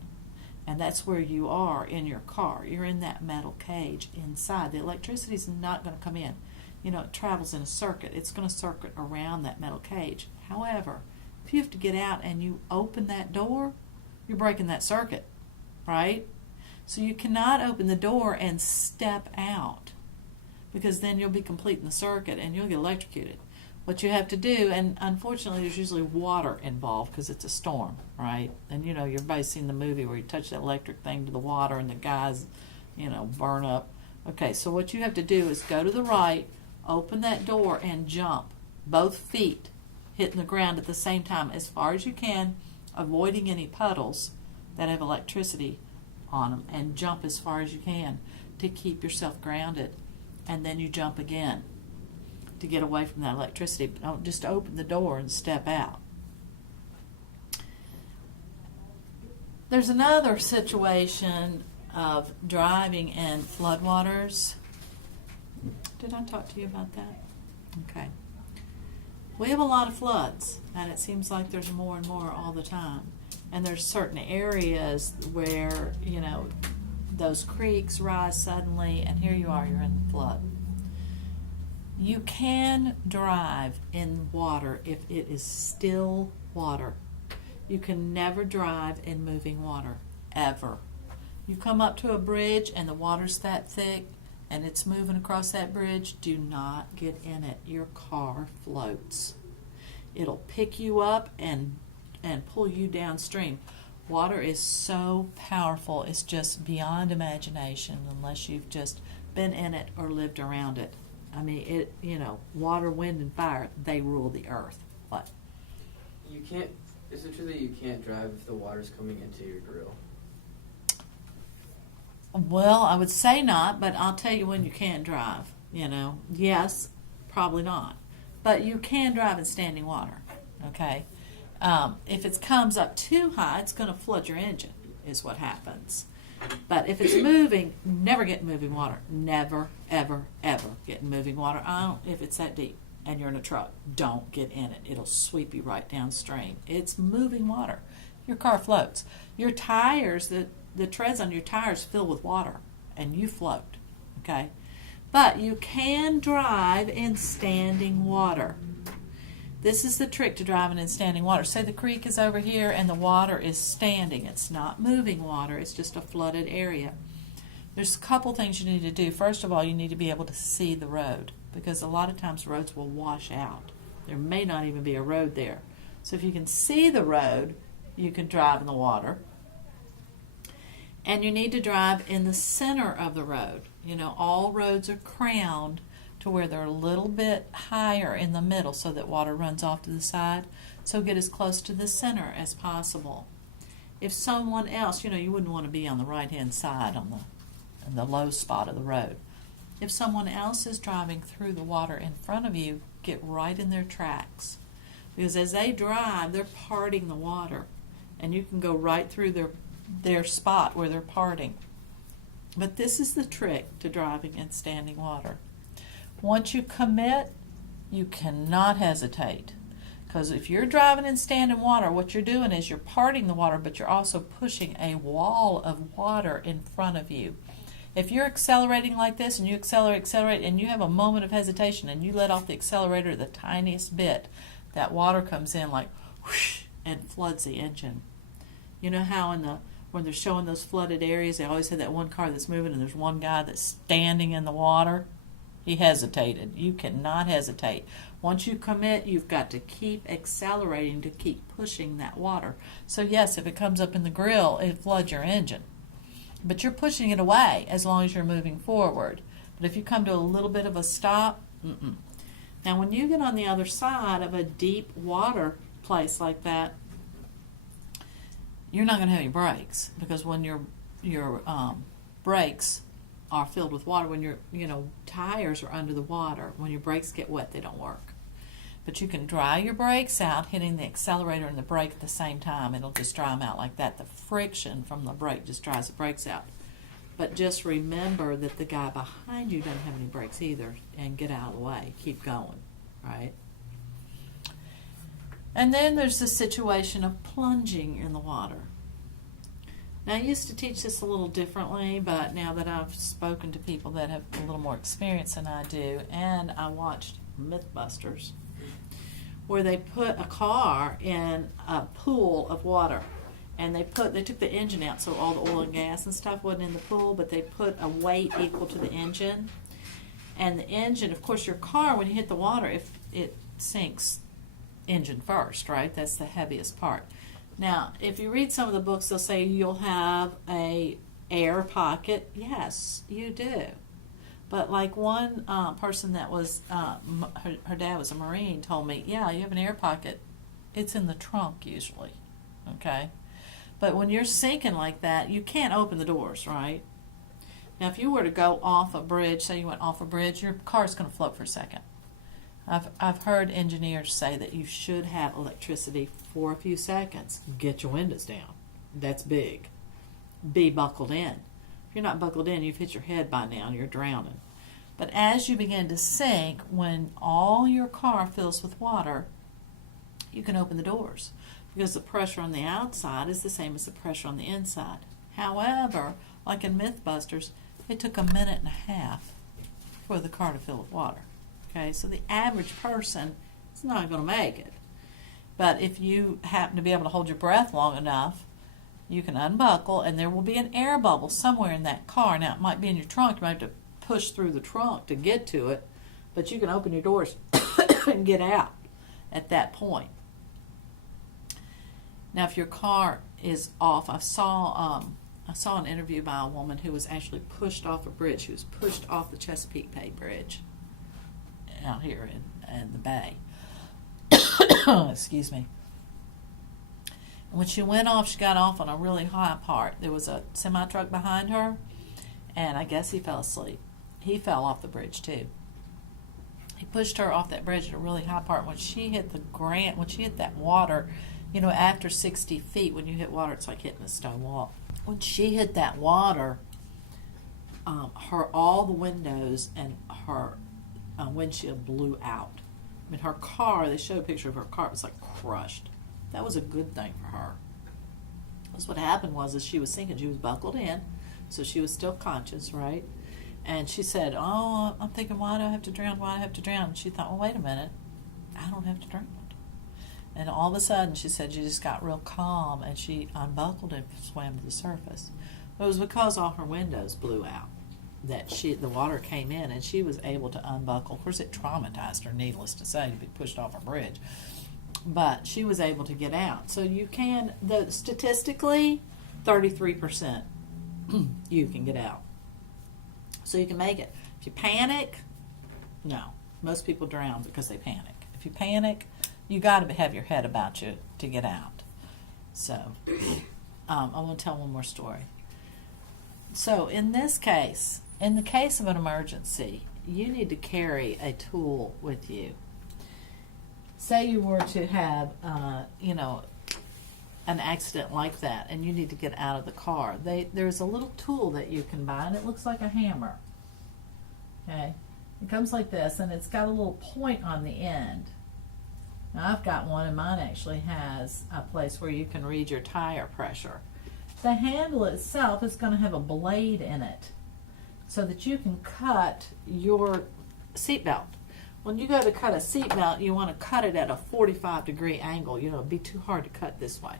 And that's where you are in your car. You're in that metal cage inside. The electricity is not going to come in. You know, it travels in a circuit. It's going to circuit around that metal cage. However, if you have to get out and you open that door, you're breaking that circuit, right? So you cannot open the door and step out, because then you'll be completing the circuit and you'll get electrocuted. What you have to do, and unfortunately there's usually water involved because it's a storm, right? And you know, everybody's seen the movie where you touch that electric thing to the water and the guys, you know, burn up. Okay, so what you have to do is go to the right, open that door and jump, both feet hitting the ground at the same time as far as you can, avoiding any puddles that have electricity on them, and jump as far as you can to keep yourself grounded. And then you jump again to get away from that electricity. But don't just open the door and step out. There's another situation of driving in floodwaters. Did I talk to you about that? Okay. We have a lot of floods, and it seems like there's more and more all the time. And there's certain areas where, you know, those creeks rise suddenly, and here you are, you're in the flood. You can drive in water if it is still water. You can never drive in moving water, ever. You come up to a bridge and the water's that thick and it's moving across that bridge, do not get in it. Your car floats. It'll pick you up and pull you downstream. Water is so powerful, it's just beyond imagination unless you've just been in it or lived around it. I mean, it, you know, water, wind, and fire, they rule the earth. What? You can't, is it true that you can't drive if the water's coming into your grill? Well, I would say not, but I'll tell you when you can drive, you know. Yes, probably not. But you can drive in standing water, okay? If it comes up too high, it's going to flood your engine, is what happens. But if it's moving, never get in moving water. Never, ever, ever get in moving water. If it's that deep and you're in a truck, don't get in it. It'll sweep you right downstream. It's moving water. Your car floats. Your tires, the treads on your tires fill with water, and you float, okay? But you can drive in standing water. This is the trick to driving in standing water. Say the creek is over here and the water is standing. It's not moving water. It's just a flooded area. There's a couple things you need to do. First of all, you need to be able to see the road, because a lot of times roads will wash out. There may not even be a road there. So if you can see the road, you can drive in the water. And you need to drive in the center of the road. You know, all roads are crowned to where they're a little bit higher in the middle so that water runs off to the side. So get as close to the center as possible. If someone else, you know, you wouldn't want to be on the right-hand side on the low spot of the road. If someone else is driving through the water in front of you, get right in their tracks. Because as they drive, they're parting the water. And you can go right through their spot where they're parting. But this is the trick to driving in standing water. Once you commit, you cannot hesitate. Because if you're driving in standing water, what you're doing is you're parting the water, but you're also pushing a wall of water in front of you. If you're accelerating like this and you accelerate, and you have a moment of hesitation and you let off the accelerator the tiniest bit, that water comes in like whoosh and floods the engine. You know how when they're showing those flooded areas, they always have that one car that's moving and there's one guy that's standing in the water? He hesitated. You cannot hesitate. Once you commit, you've got to keep accelerating to keep pushing that water. So yes, if it comes up in the grill, it floods your engine. But you're pushing it away as long as you're moving forward. But if you come to a little bit of a stop, Now when you get on the other side of a deep water place like that, you're not going to have any brakes, because when your brakes are filled with water, when your tires are under the water, when your brakes get wet, they don't work. But you can dry your brakes out, hitting the accelerator and the brake at the same time. It'll just dry them out like that. The friction from the brake just dries the brakes out. But just remember that the guy behind you doesn't have any brakes either, and get out of the way. Keep going, right? And then there's the situation of plunging in the water. Now, I used to teach this a little differently, but now that I've spoken to people that have a little more experience than I do, and I watched Mythbusters, where they put a car in a pool of water, and they took the engine out, so all the oil and gas and stuff wasn't in the pool, but they put a weight equal to the engine. And the engine, of course, your car, when you hit the water, if it sinks engine first, right? That's the heaviest part. Now, if you read some of the books, they'll say you'll have a air pocket. Yes, you do. But like one person that was, her dad was a Marine, told me, yeah, you have an air pocket. It's in the trunk usually, okay? But when you're sinking like that, you can't open the doors, right? Now, if you were to go off a bridge, say you went off a bridge, your car's going to float for a second. I've heard engineers say that you should have electricity for a few seconds. Get your windows down. That's big. Be buckled in. If you're not buckled in, you've hit your head by now and you're drowning. But as you begin to sink, when all your car fills with water, you can open the doors, because the pressure on the outside is the same as the pressure on the inside. However, like in Mythbusters, it took 1.5 minutes for the car to fill with water. Okay, so the average person is not going to make it. But if you happen to be able to hold your breath long enough, you can unbuckle, and there will be an air bubble somewhere in that car. Now, it might be in your trunk. You might have to push through the trunk to get to it, but you can open your doors and get out at that point. Now, if your car is off, I saw an interview by a woman who was actually pushed off a bridge. She was pushed off the Chesapeake Bay Bridge out here in the bay. Excuse me. And when she went off, she got off on a really high part. There was a semi-truck behind her, and I guess he fell asleep. He fell off the bridge too. He pushed her off that bridge at a really high part. When she hit that water, after 60 feet, when you hit water, it's like hitting a stone wall. When she hit that water, all the windows and her windshield blew out. I mean, her car, they showed a picture of her car, it was like crushed. That was a good thing for her. Because what happened was, as she was sinking, she was buckled in, so she was still conscious, right? And she said, oh, I'm thinking, why do I have to drown? Why do I have to drown? And she thought, well, wait a minute, I don't have to drown. And all of a sudden, she said she just got real calm, and she unbuckled and swam to the surface. It was because all her windows blew out that the water came in, and she was able to unbuckle. Of course, it traumatized her, needless to say, to be pushed off a bridge. but she was able to get out. So you can, statistically, 33% you can get out. So you can make it. If you panic, no. Most people drown because they panic. If you panic, you got to have your head about you to get out. So I'm going to tell one more story. So in this case, in the case of an emergency, you need to carry a tool with you. Say you were to have, an accident like that, and you need to get out of the car. There's a little tool that you can buy, and it looks like a hammer. Okay, it comes like this, and it's got a little point on the end. Now I've got one, and mine actually has a place where you can read your tire pressure. The handle itself is going to have a blade in it, so that you can cut your seatbelt. When you go to cut a seatbelt, you want to cut it at a 45-degree angle. It'd be too hard to cut this way.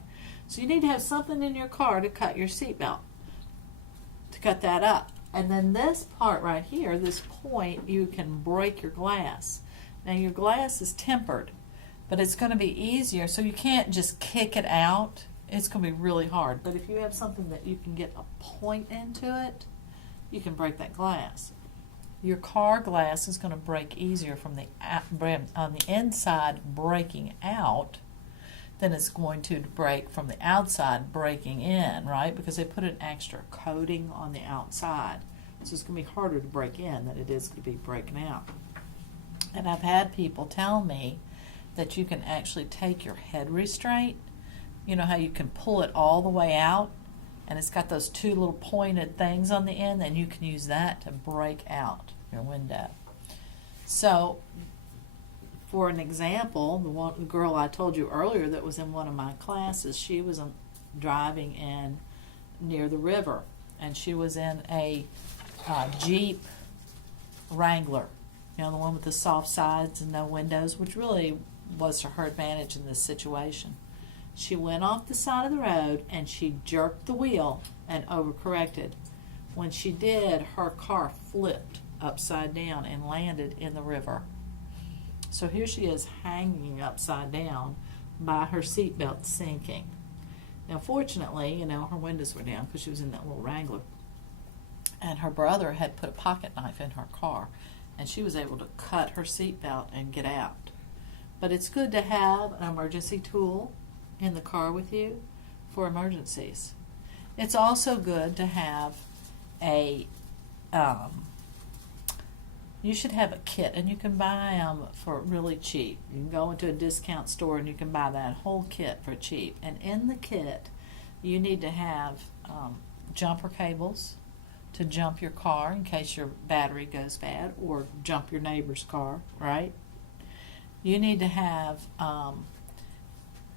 So you need to have something in your car to cut your seatbelt, to cut that up. And then this part right here, this point, you can break your glass. Now your glass is tempered, but it's going to be easier, so you can't just kick it out. It's going to be really hard. But if you have something that you can get a point into it, you can break that glass. Your car glass is going to break easier from on the inside breaking out than it's going to break from the outside breaking in, right? Because they put an extra coating on the outside. So it's going to be harder to break in than it is to be breaking out. And I've had people tell me that you can actually take your head restraint, you know how you can pull it all the way out, and it's got those two little pointed things on the end, and you can use that to break out your window. So, for an example, the girl I told you earlier that was in one of my classes, she was driving in near the river, and she was in a Jeep Wrangler, the one with the soft sides and no windows, which really was to her advantage in this situation. She went off the side of the road and she jerked the wheel and overcorrected. When she did, her car flipped upside down and landed in the river. So here she is hanging upside down by her seatbelt sinking. Now fortunately, her windows were down because she was in that little Wrangler. And her brother had put a pocket knife in her car, and she was able to cut her seatbelt and get out. But it's good to have an emergency tool in the car with you for emergencies. It's also good to have you should have a kit, and you can buy them for really cheap. You can go into a discount store and you can buy that whole kit for cheap. And in the kit, you need to have jumper cables to jump your car in case your battery goes bad, or jump your neighbor's car, right? You need to have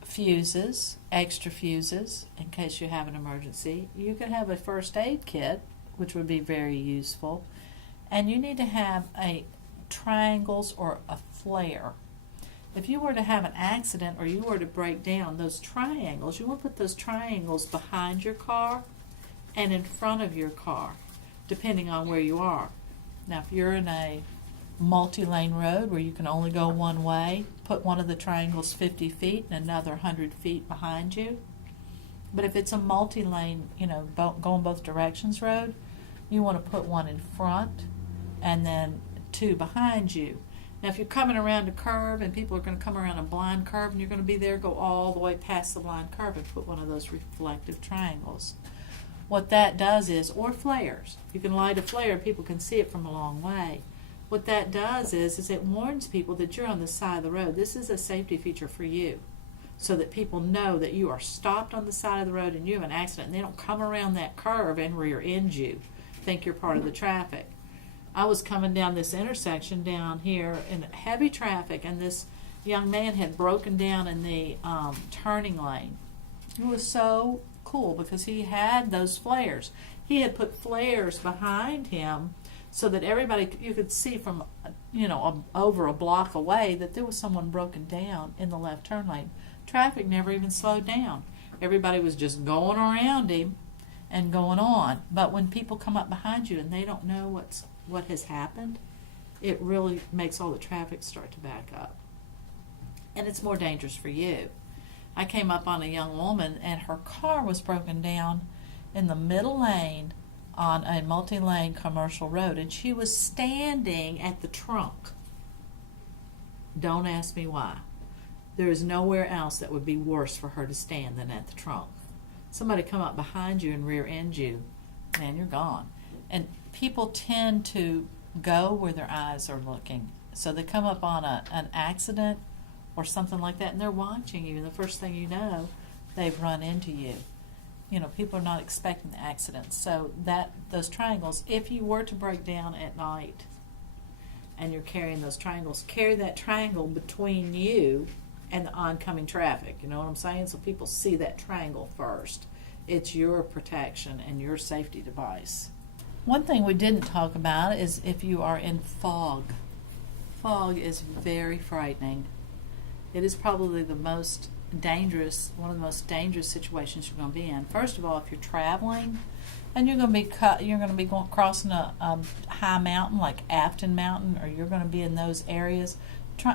fuses, extra fuses, in case you have an emergency. You can have a first aid kit, which would be very useful. And you need to have triangles or a flare. If you were to have an accident or you were to break down, those triangles, you want to put those triangles behind your car and in front of your car, depending on where you are. Now, if you're in a multi-lane road where you can only go one way, put one of the triangles 50 feet and another 100 feet behind you. But if it's a multi-lane, going both directions road, you want to put one in front and then two behind you. Now, if you're coming around a curve and people are going to come around a blind curve and you're going to be there, go all the way past the blind curve and put one of those reflective triangles. What that does is, or flares. You can light a flare, people can see it from a long way. What that does is it warns people that you're on the side of the road. This is a safety feature for you, so that people know that you are stopped on the side of the road and you have an accident, and they don't come around that curve and rear end you, think you're part of the traffic. I was coming down this intersection down here in heavy traffic, and this young man had broken down in the turning lane. It was so cool because he had those flares. He had put flares behind him so that you could see from over a block away that there was someone broken down in the left turn lane. Traffic never even slowed down. Everybody was just going around him and going on. But when people come up behind you and they don't know what has happened, it really makes all the traffic start to back up. and it's more dangerous for you. I came up on a young woman, and her car was broken down in the middle lane on a multi-lane commercial road, and she was standing at the trunk. Don't ask me why. There is nowhere else that would be worse for her to stand than at the trunk. Somebody come up behind you and rear end you, man, you're gone. And people tend to go where their eyes are looking. So they come up on an accident or something like that, and they're watching you, and the first thing you know, they've run into you. You know, people are not expecting the accidents. So those triangles, if you were to break down at night and you're carrying those triangles, carry that triangle between you and the oncoming traffic. You know what I'm saying? So people see that triangle first. It's your protection and your safety device. One thing we didn't talk about is if you are in fog. Fog is very frightening. It is probably the most dangerous, one of the most dangerous situations you're going to be in. First of all, if you're traveling and you're going to be crossing a high mountain like Afton Mountain, or you're going to be in those areas,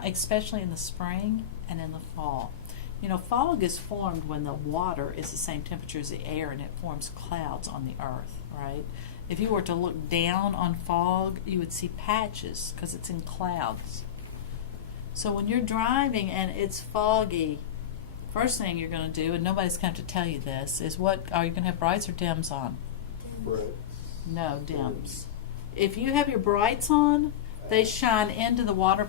especially in the spring and in the fall. You know, fog is formed when the water is the same temperature as the air, and it forms clouds on the earth, right? If you were to look down on fog, you would see patches because it's in clouds. So when you're driving and it's foggy, first thing you're going to do, and nobody's going to have to tell you this, is what are you going to have, brights or dims on? Right. No, dims. If you have your brights on, they shine into the water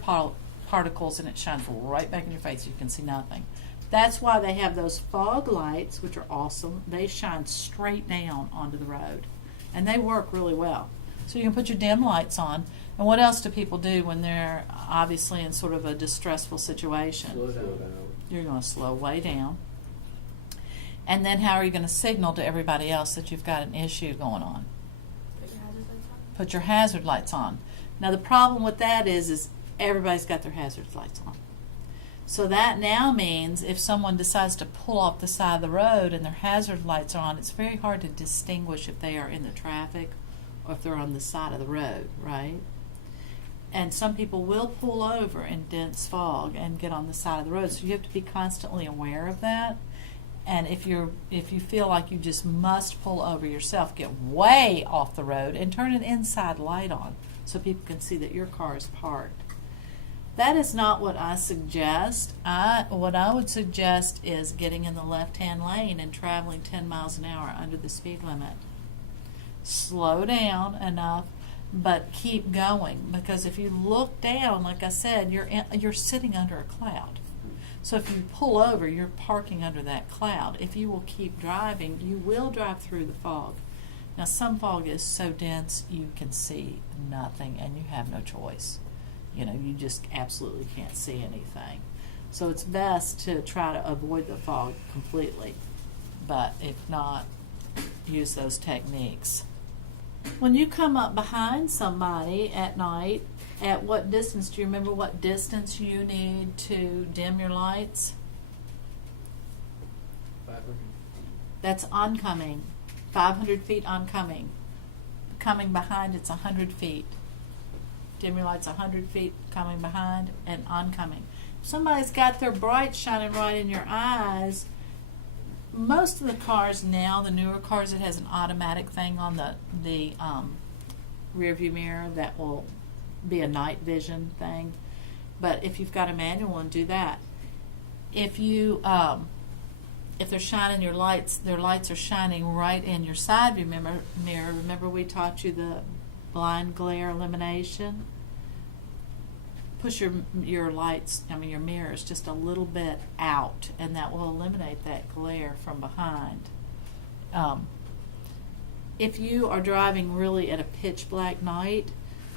particles, and it shines right back in your face. You can see nothing. That's why they have those fog lights, which are awesome. They shine straight down onto the road, and they work really well. So you can put your dim lights on. And what else do people do when they're obviously in sort of a distressful situation? Slow down. You're going to slow way down. And then how are you going to signal to everybody else that you've got an issue going on? Put your hazard lights on. Put your hazard lights on. Now the problem with that is everybody's got their hazard lights on. So that now means if someone decides to pull off the side of the road and their hazard lights are on, it's very hard to distinguish if they are in the traffic or if they're on the side of the road, right? And some people will pull over in dense fog and get on the side of the road. So you have to be constantly aware of that. And if you feel like you just must pull over yourself, get way off the road and turn an inside light on so people can see that your car is parked. That is not what I suggest. What I would suggest is getting in the left-hand lane and traveling 10 miles an hour under the speed limit. Slow down enough, but keep going, because if you look down, like I said, you're sitting under a cloud. So if you pull over, you're parking under that cloud. If you will keep driving, you will drive through the fog. Now, some fog is so dense you can see nothing, and you have no choice. You know, you just absolutely can't see anything. So it's best to try to avoid the fog completely. But if not, use those techniques. When you come up behind somebody at night, at what distance, do you remember what distance you need to dim your lights? 500. That's oncoming. 500 feet oncoming. Coming behind, it's 100 feet. Dim your lights 100 feet coming behind and oncoming. If somebody's got their brights shining right in your eyes, most of the cars now, the newer cars, it has an automatic thing on the rear view mirror that will be a night vision thing. But if you've got a manual one, do that. If they're shining your lights, their lights are shining right in your side view mirror. Remember we taught you the blind glare elimination? Push your lights, your mirrors just a little bit out, and that will eliminate that glare from behind. If you are driving really at a pitch black night,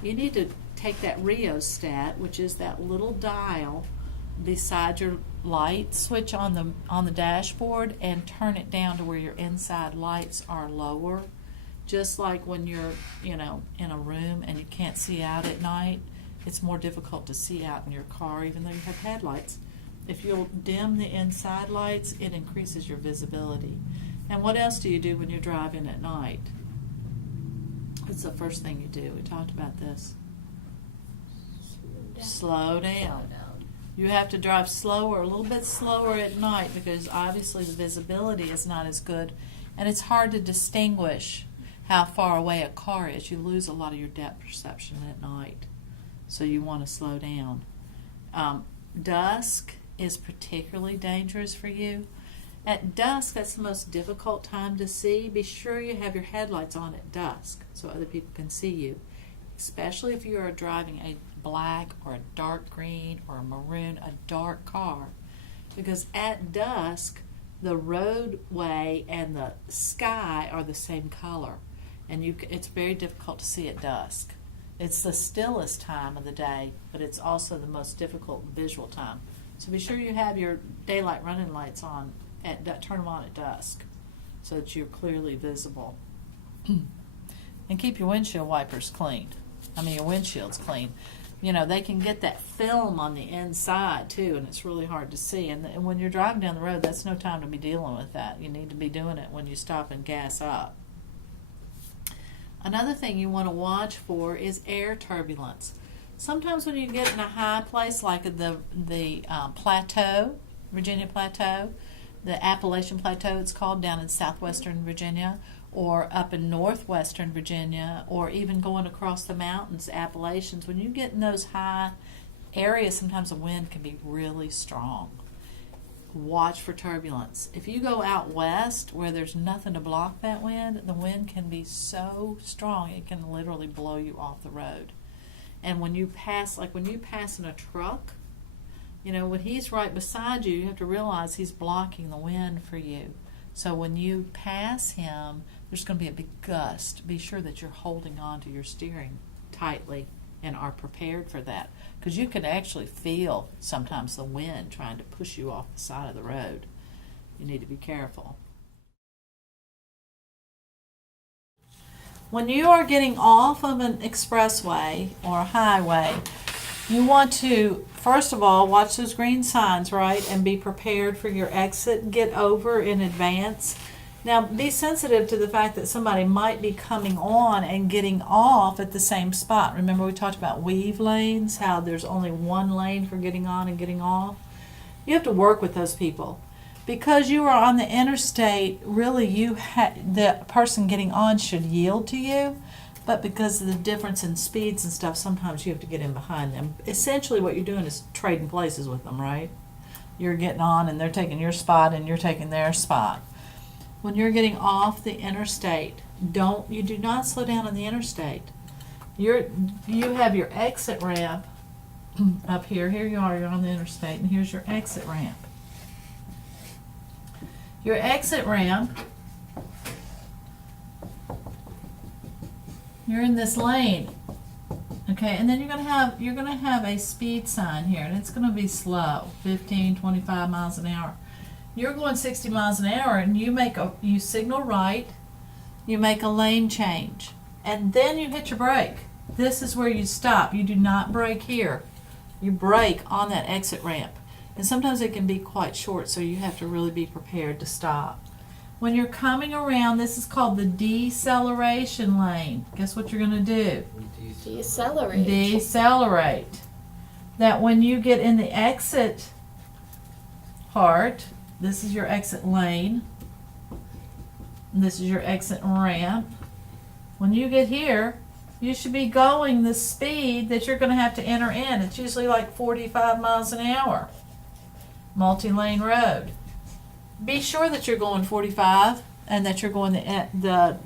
you need to take that rheostat, which is that little dial beside your light switch on the dashboard, and turn it down to where your inside lights are lower. Just like when you're, in a room and you can't see out at night, it's more difficult to see out in your car, even though you have headlights. If you'll dim the inside lights, it increases your visibility. And what else do you do when you're driving at night? What's the first thing you do? We talked about this. Slow down. Slow down. You have to drive slower, a little bit slower at night, because obviously the visibility is not as good, and it's hard to distinguish how far away a car is. You lose a lot of your depth perception at night, so you want to slow down. Dusk is particularly dangerous for you. At dusk, that's the most difficult time to see. Be sure you have your headlights on at dusk so other people can see you, especially if you are driving a black or a dark green or a maroon, a dark car, because at dusk the roadway and the sky are the same color, and it's very difficult to see at dusk. It's the stillest time of the day, but it's also the most difficult visual time. So be sure you have your daylight running lights on turn them on at dusk so that you're clearly visible. And keep your windshield wipers clean. Your windshield's clean. They can get that film on the inside too, and it's really hard to see. And when you're driving down the road, that's no time to be dealing with that. You need to be doing it when you stop and gas up. Another thing you want to watch for is air turbulence. Sometimes when you get in a high place like the plateau, Virginia Plateau, the Appalachian Plateau it's called, down in southwestern Virginia, or up in northwestern Virginia, or even going across the mountains, Appalachians, when you get in those high areas, sometimes the wind can be really strong. Watch for turbulence. If you go out west where there's nothing to block that wind, the wind can be so strong it can literally blow you off the road. And when you pass in a truck, when he's right beside you, you have to realize he's blocking the wind for you. So when you pass him, there's going to be a big gust. Be sure that you're holding on to your steering tightly and are prepared for that, because you can actually feel sometimes the wind trying to push you off the side of the road. You need to be careful. When you are getting off of an expressway or a highway, you want to, first of all, watch those green signs, right, and be prepared for your exit. Get over in advance. Now, be sensitive to the fact that somebody might be coming on and getting off at the same spot. Remember we talked about weave lanes, how there's only one lane for getting on and getting off? You have to work with those people. Because you are on the interstate, really the person getting on should yield to you. But because of the difference in speeds and stuff, sometimes you have to get in behind them. Essentially what you're doing is trading places with them, right? You're getting on and they're taking your spot and you're taking their spot. When you're getting off the interstate, you do not slow down on the interstate. You have your exit ramp up here. Here you are, you're on the interstate, and here's your exit ramp. Your exit ramp, you're in this lane, okay, and then you're gonna have a speed sign here, and it's gonna be slow, 15, 25 miles an hour. You're going 60 miles an hour, and you signal right, you make a lane change, and then you hit your brake. This is where you stop. You do not brake here. You brake on that exit ramp, and sometimes it can be quite short, so you have to really be prepared to stop. When you're coming around, this is called the deceleration lane. Guess what you're going to do? Decelerate. Decelerate. That when you get in the exit part, this is your exit lane, and this is your exit ramp. When you get here, you should be going the speed that you're going to have to enter in. It's usually like 45 miles an hour. Multi-lane road. Be sure that you're going 45 and that you're going the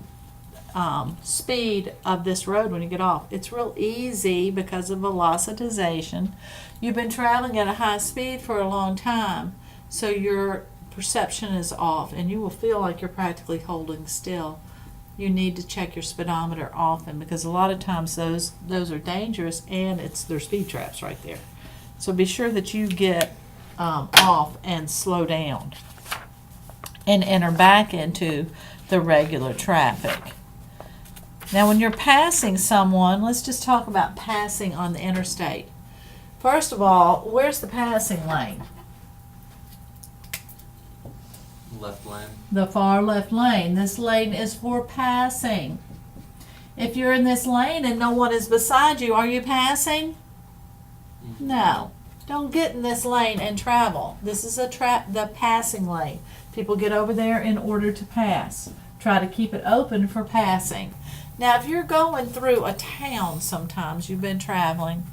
speed of this road when you get off. It's real easy because of velocitization. You've been traveling at a high speed for a long time, so your perception is off and you will feel like you're practically holding still. You need to check your speedometer often, because a lot of times those are dangerous, and they're speed traps right there. So be sure that you get off and slow down and enter back into the regular traffic. Now when you're passing someone, let's just talk about passing on the interstate. First of all, where's the passing lane? Left lane. The far left lane. This lane is for passing. If you're in this lane and no one is beside you, are you passing? No. don't get in this lane and travel. This is the passing lane. People get over there in order to pass. Try to keep it open for passing. Now, if you're going through a town, sometimes you've been traveling,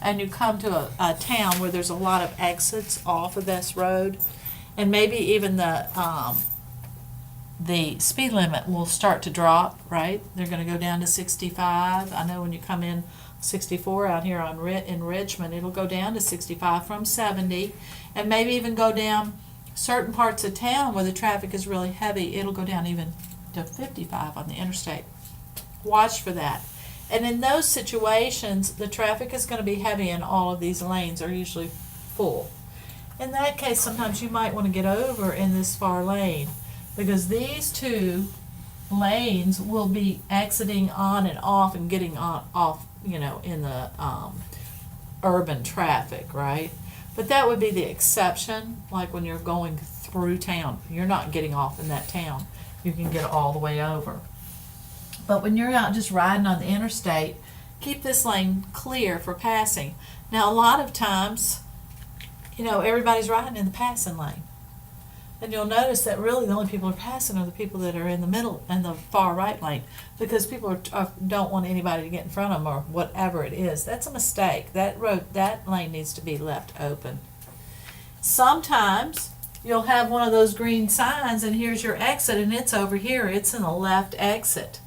and you come to a town where there's a lot of exits off of this road, and maybe even the speed limit will start to drop, right? They're going to go down to 65. I know when you come in 64 out here in Richmond, it'll go down to 65 from 70, and maybe even go down certain parts of town where the traffic is really heavy. It'll go down even to 55 on the interstate. Watch for that. And in those situations, the traffic is going to be heavy and all of these lanes are usually full. In that case, sometimes you might want to get over in this far lane, because these two lanes will be exiting on and off and getting off, in the urban traffic, right? But that would be the exception, like when you're going through town. You're not getting off in that town. You can get all the way over. But when you're out just riding on the interstate, keep this lane clear for passing. Now, a lot of times, everybody's riding in the passing lane. And you'll notice that really the only people who are passing are the people that are in the middle and the far right lane, because people don't want anybody to get in front of them or whatever it is. That's a mistake. That lane needs to be left open. Sometimes you'll have one of those green signs and here's your exit and it's over here. It's in the left exit.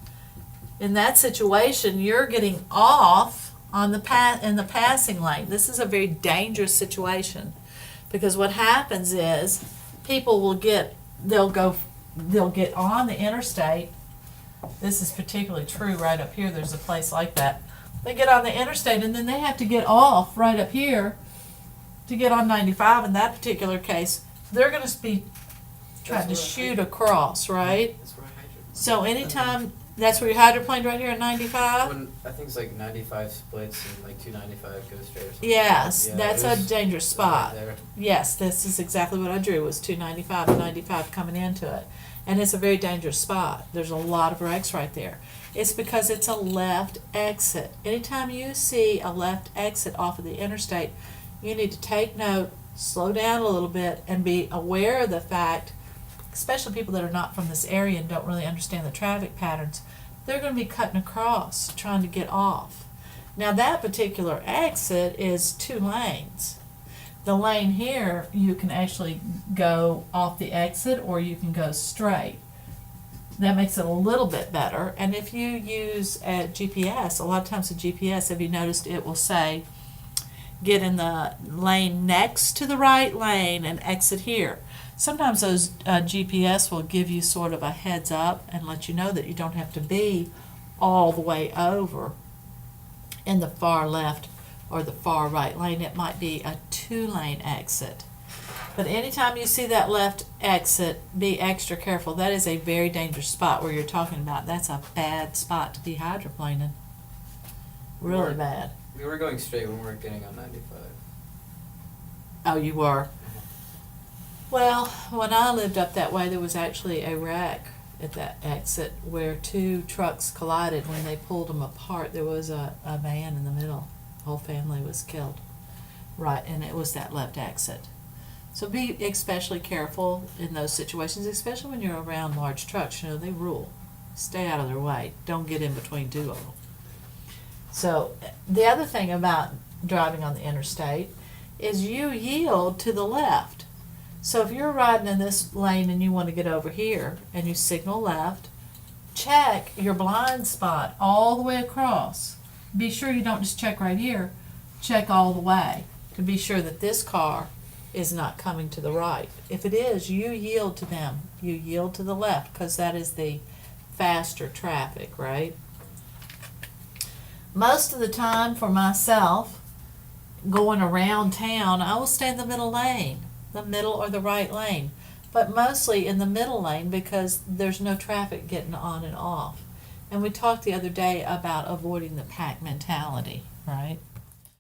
In that situation, you're getting off on in the passing lane. This is a very dangerous situation, because what happens is people will they'll get on the interstate. This is particularly true right up here. There's a place like that. They get on the interstate and then they have to get off right up here to get on 95. In that particular case, they're going to be trying to shoot across, right? That's where I hydroplane. So anytime, that's where you hydroplaned right here at 95? When I think it's like 95 splits and like 295 goes straight or something. Yes, Yeah, that's it a was dangerous right spot. there. Yes, this is exactly what I drew, was 295 and 95 coming into it. And it's a very dangerous spot. There's a lot of wrecks right there. It's because it's a left exit. Anytime you see a left exit off of the interstate, you need to take note, slow down a little bit, and be aware of the fact, especially people that are not from this area and don't really understand the traffic patterns, they're going to be cutting across, trying to get off. Now that particular exit is 2 lanes. The lane here, you can actually go off the exit or you can go straight. That makes it a little bit better. And if you use a GPS, a lot of times the GPS, have you noticed it will say, get in the lane next to the right lane and exit here. Sometimes those GPS will give you sort of a heads up and let you know that you don't have to be all the way over in the far left or the far right lane. It might be a 2-lane exit. But anytime you see that left exit, be extra careful. That is a very dangerous spot where you're talking about. That's a bad spot to be hydroplaning. Really bad. We were going straight when we weren't getting on 95. Oh, you were? Well, when I lived up that way, there was actually a wreck at that exit where 2 trucks collided. When they pulled them apart, there was a van in the middle. The whole family was killed. Right, and it was that left exit. So be especially careful in those situations, especially when you're around large trucks. They rule. Stay out of their way. Don't get in between 2 of them. So the other thing about driving on the interstate is you yield to the left. So if you're riding in this lane and you want to get over here and you signal left, check your blind spot all the way across. Be sure you don't just check right here, check all the way to be sure that this car is not coming to the right. If it is, you yield to them. You yield to the left because that is the faster traffic, right? Most of the time for myself, going around town, I will stay in the middle lane, the middle or the right lane, but mostly in the middle lane because there's no traffic getting on and off. And we talked the other day about avoiding the pack mentality, right?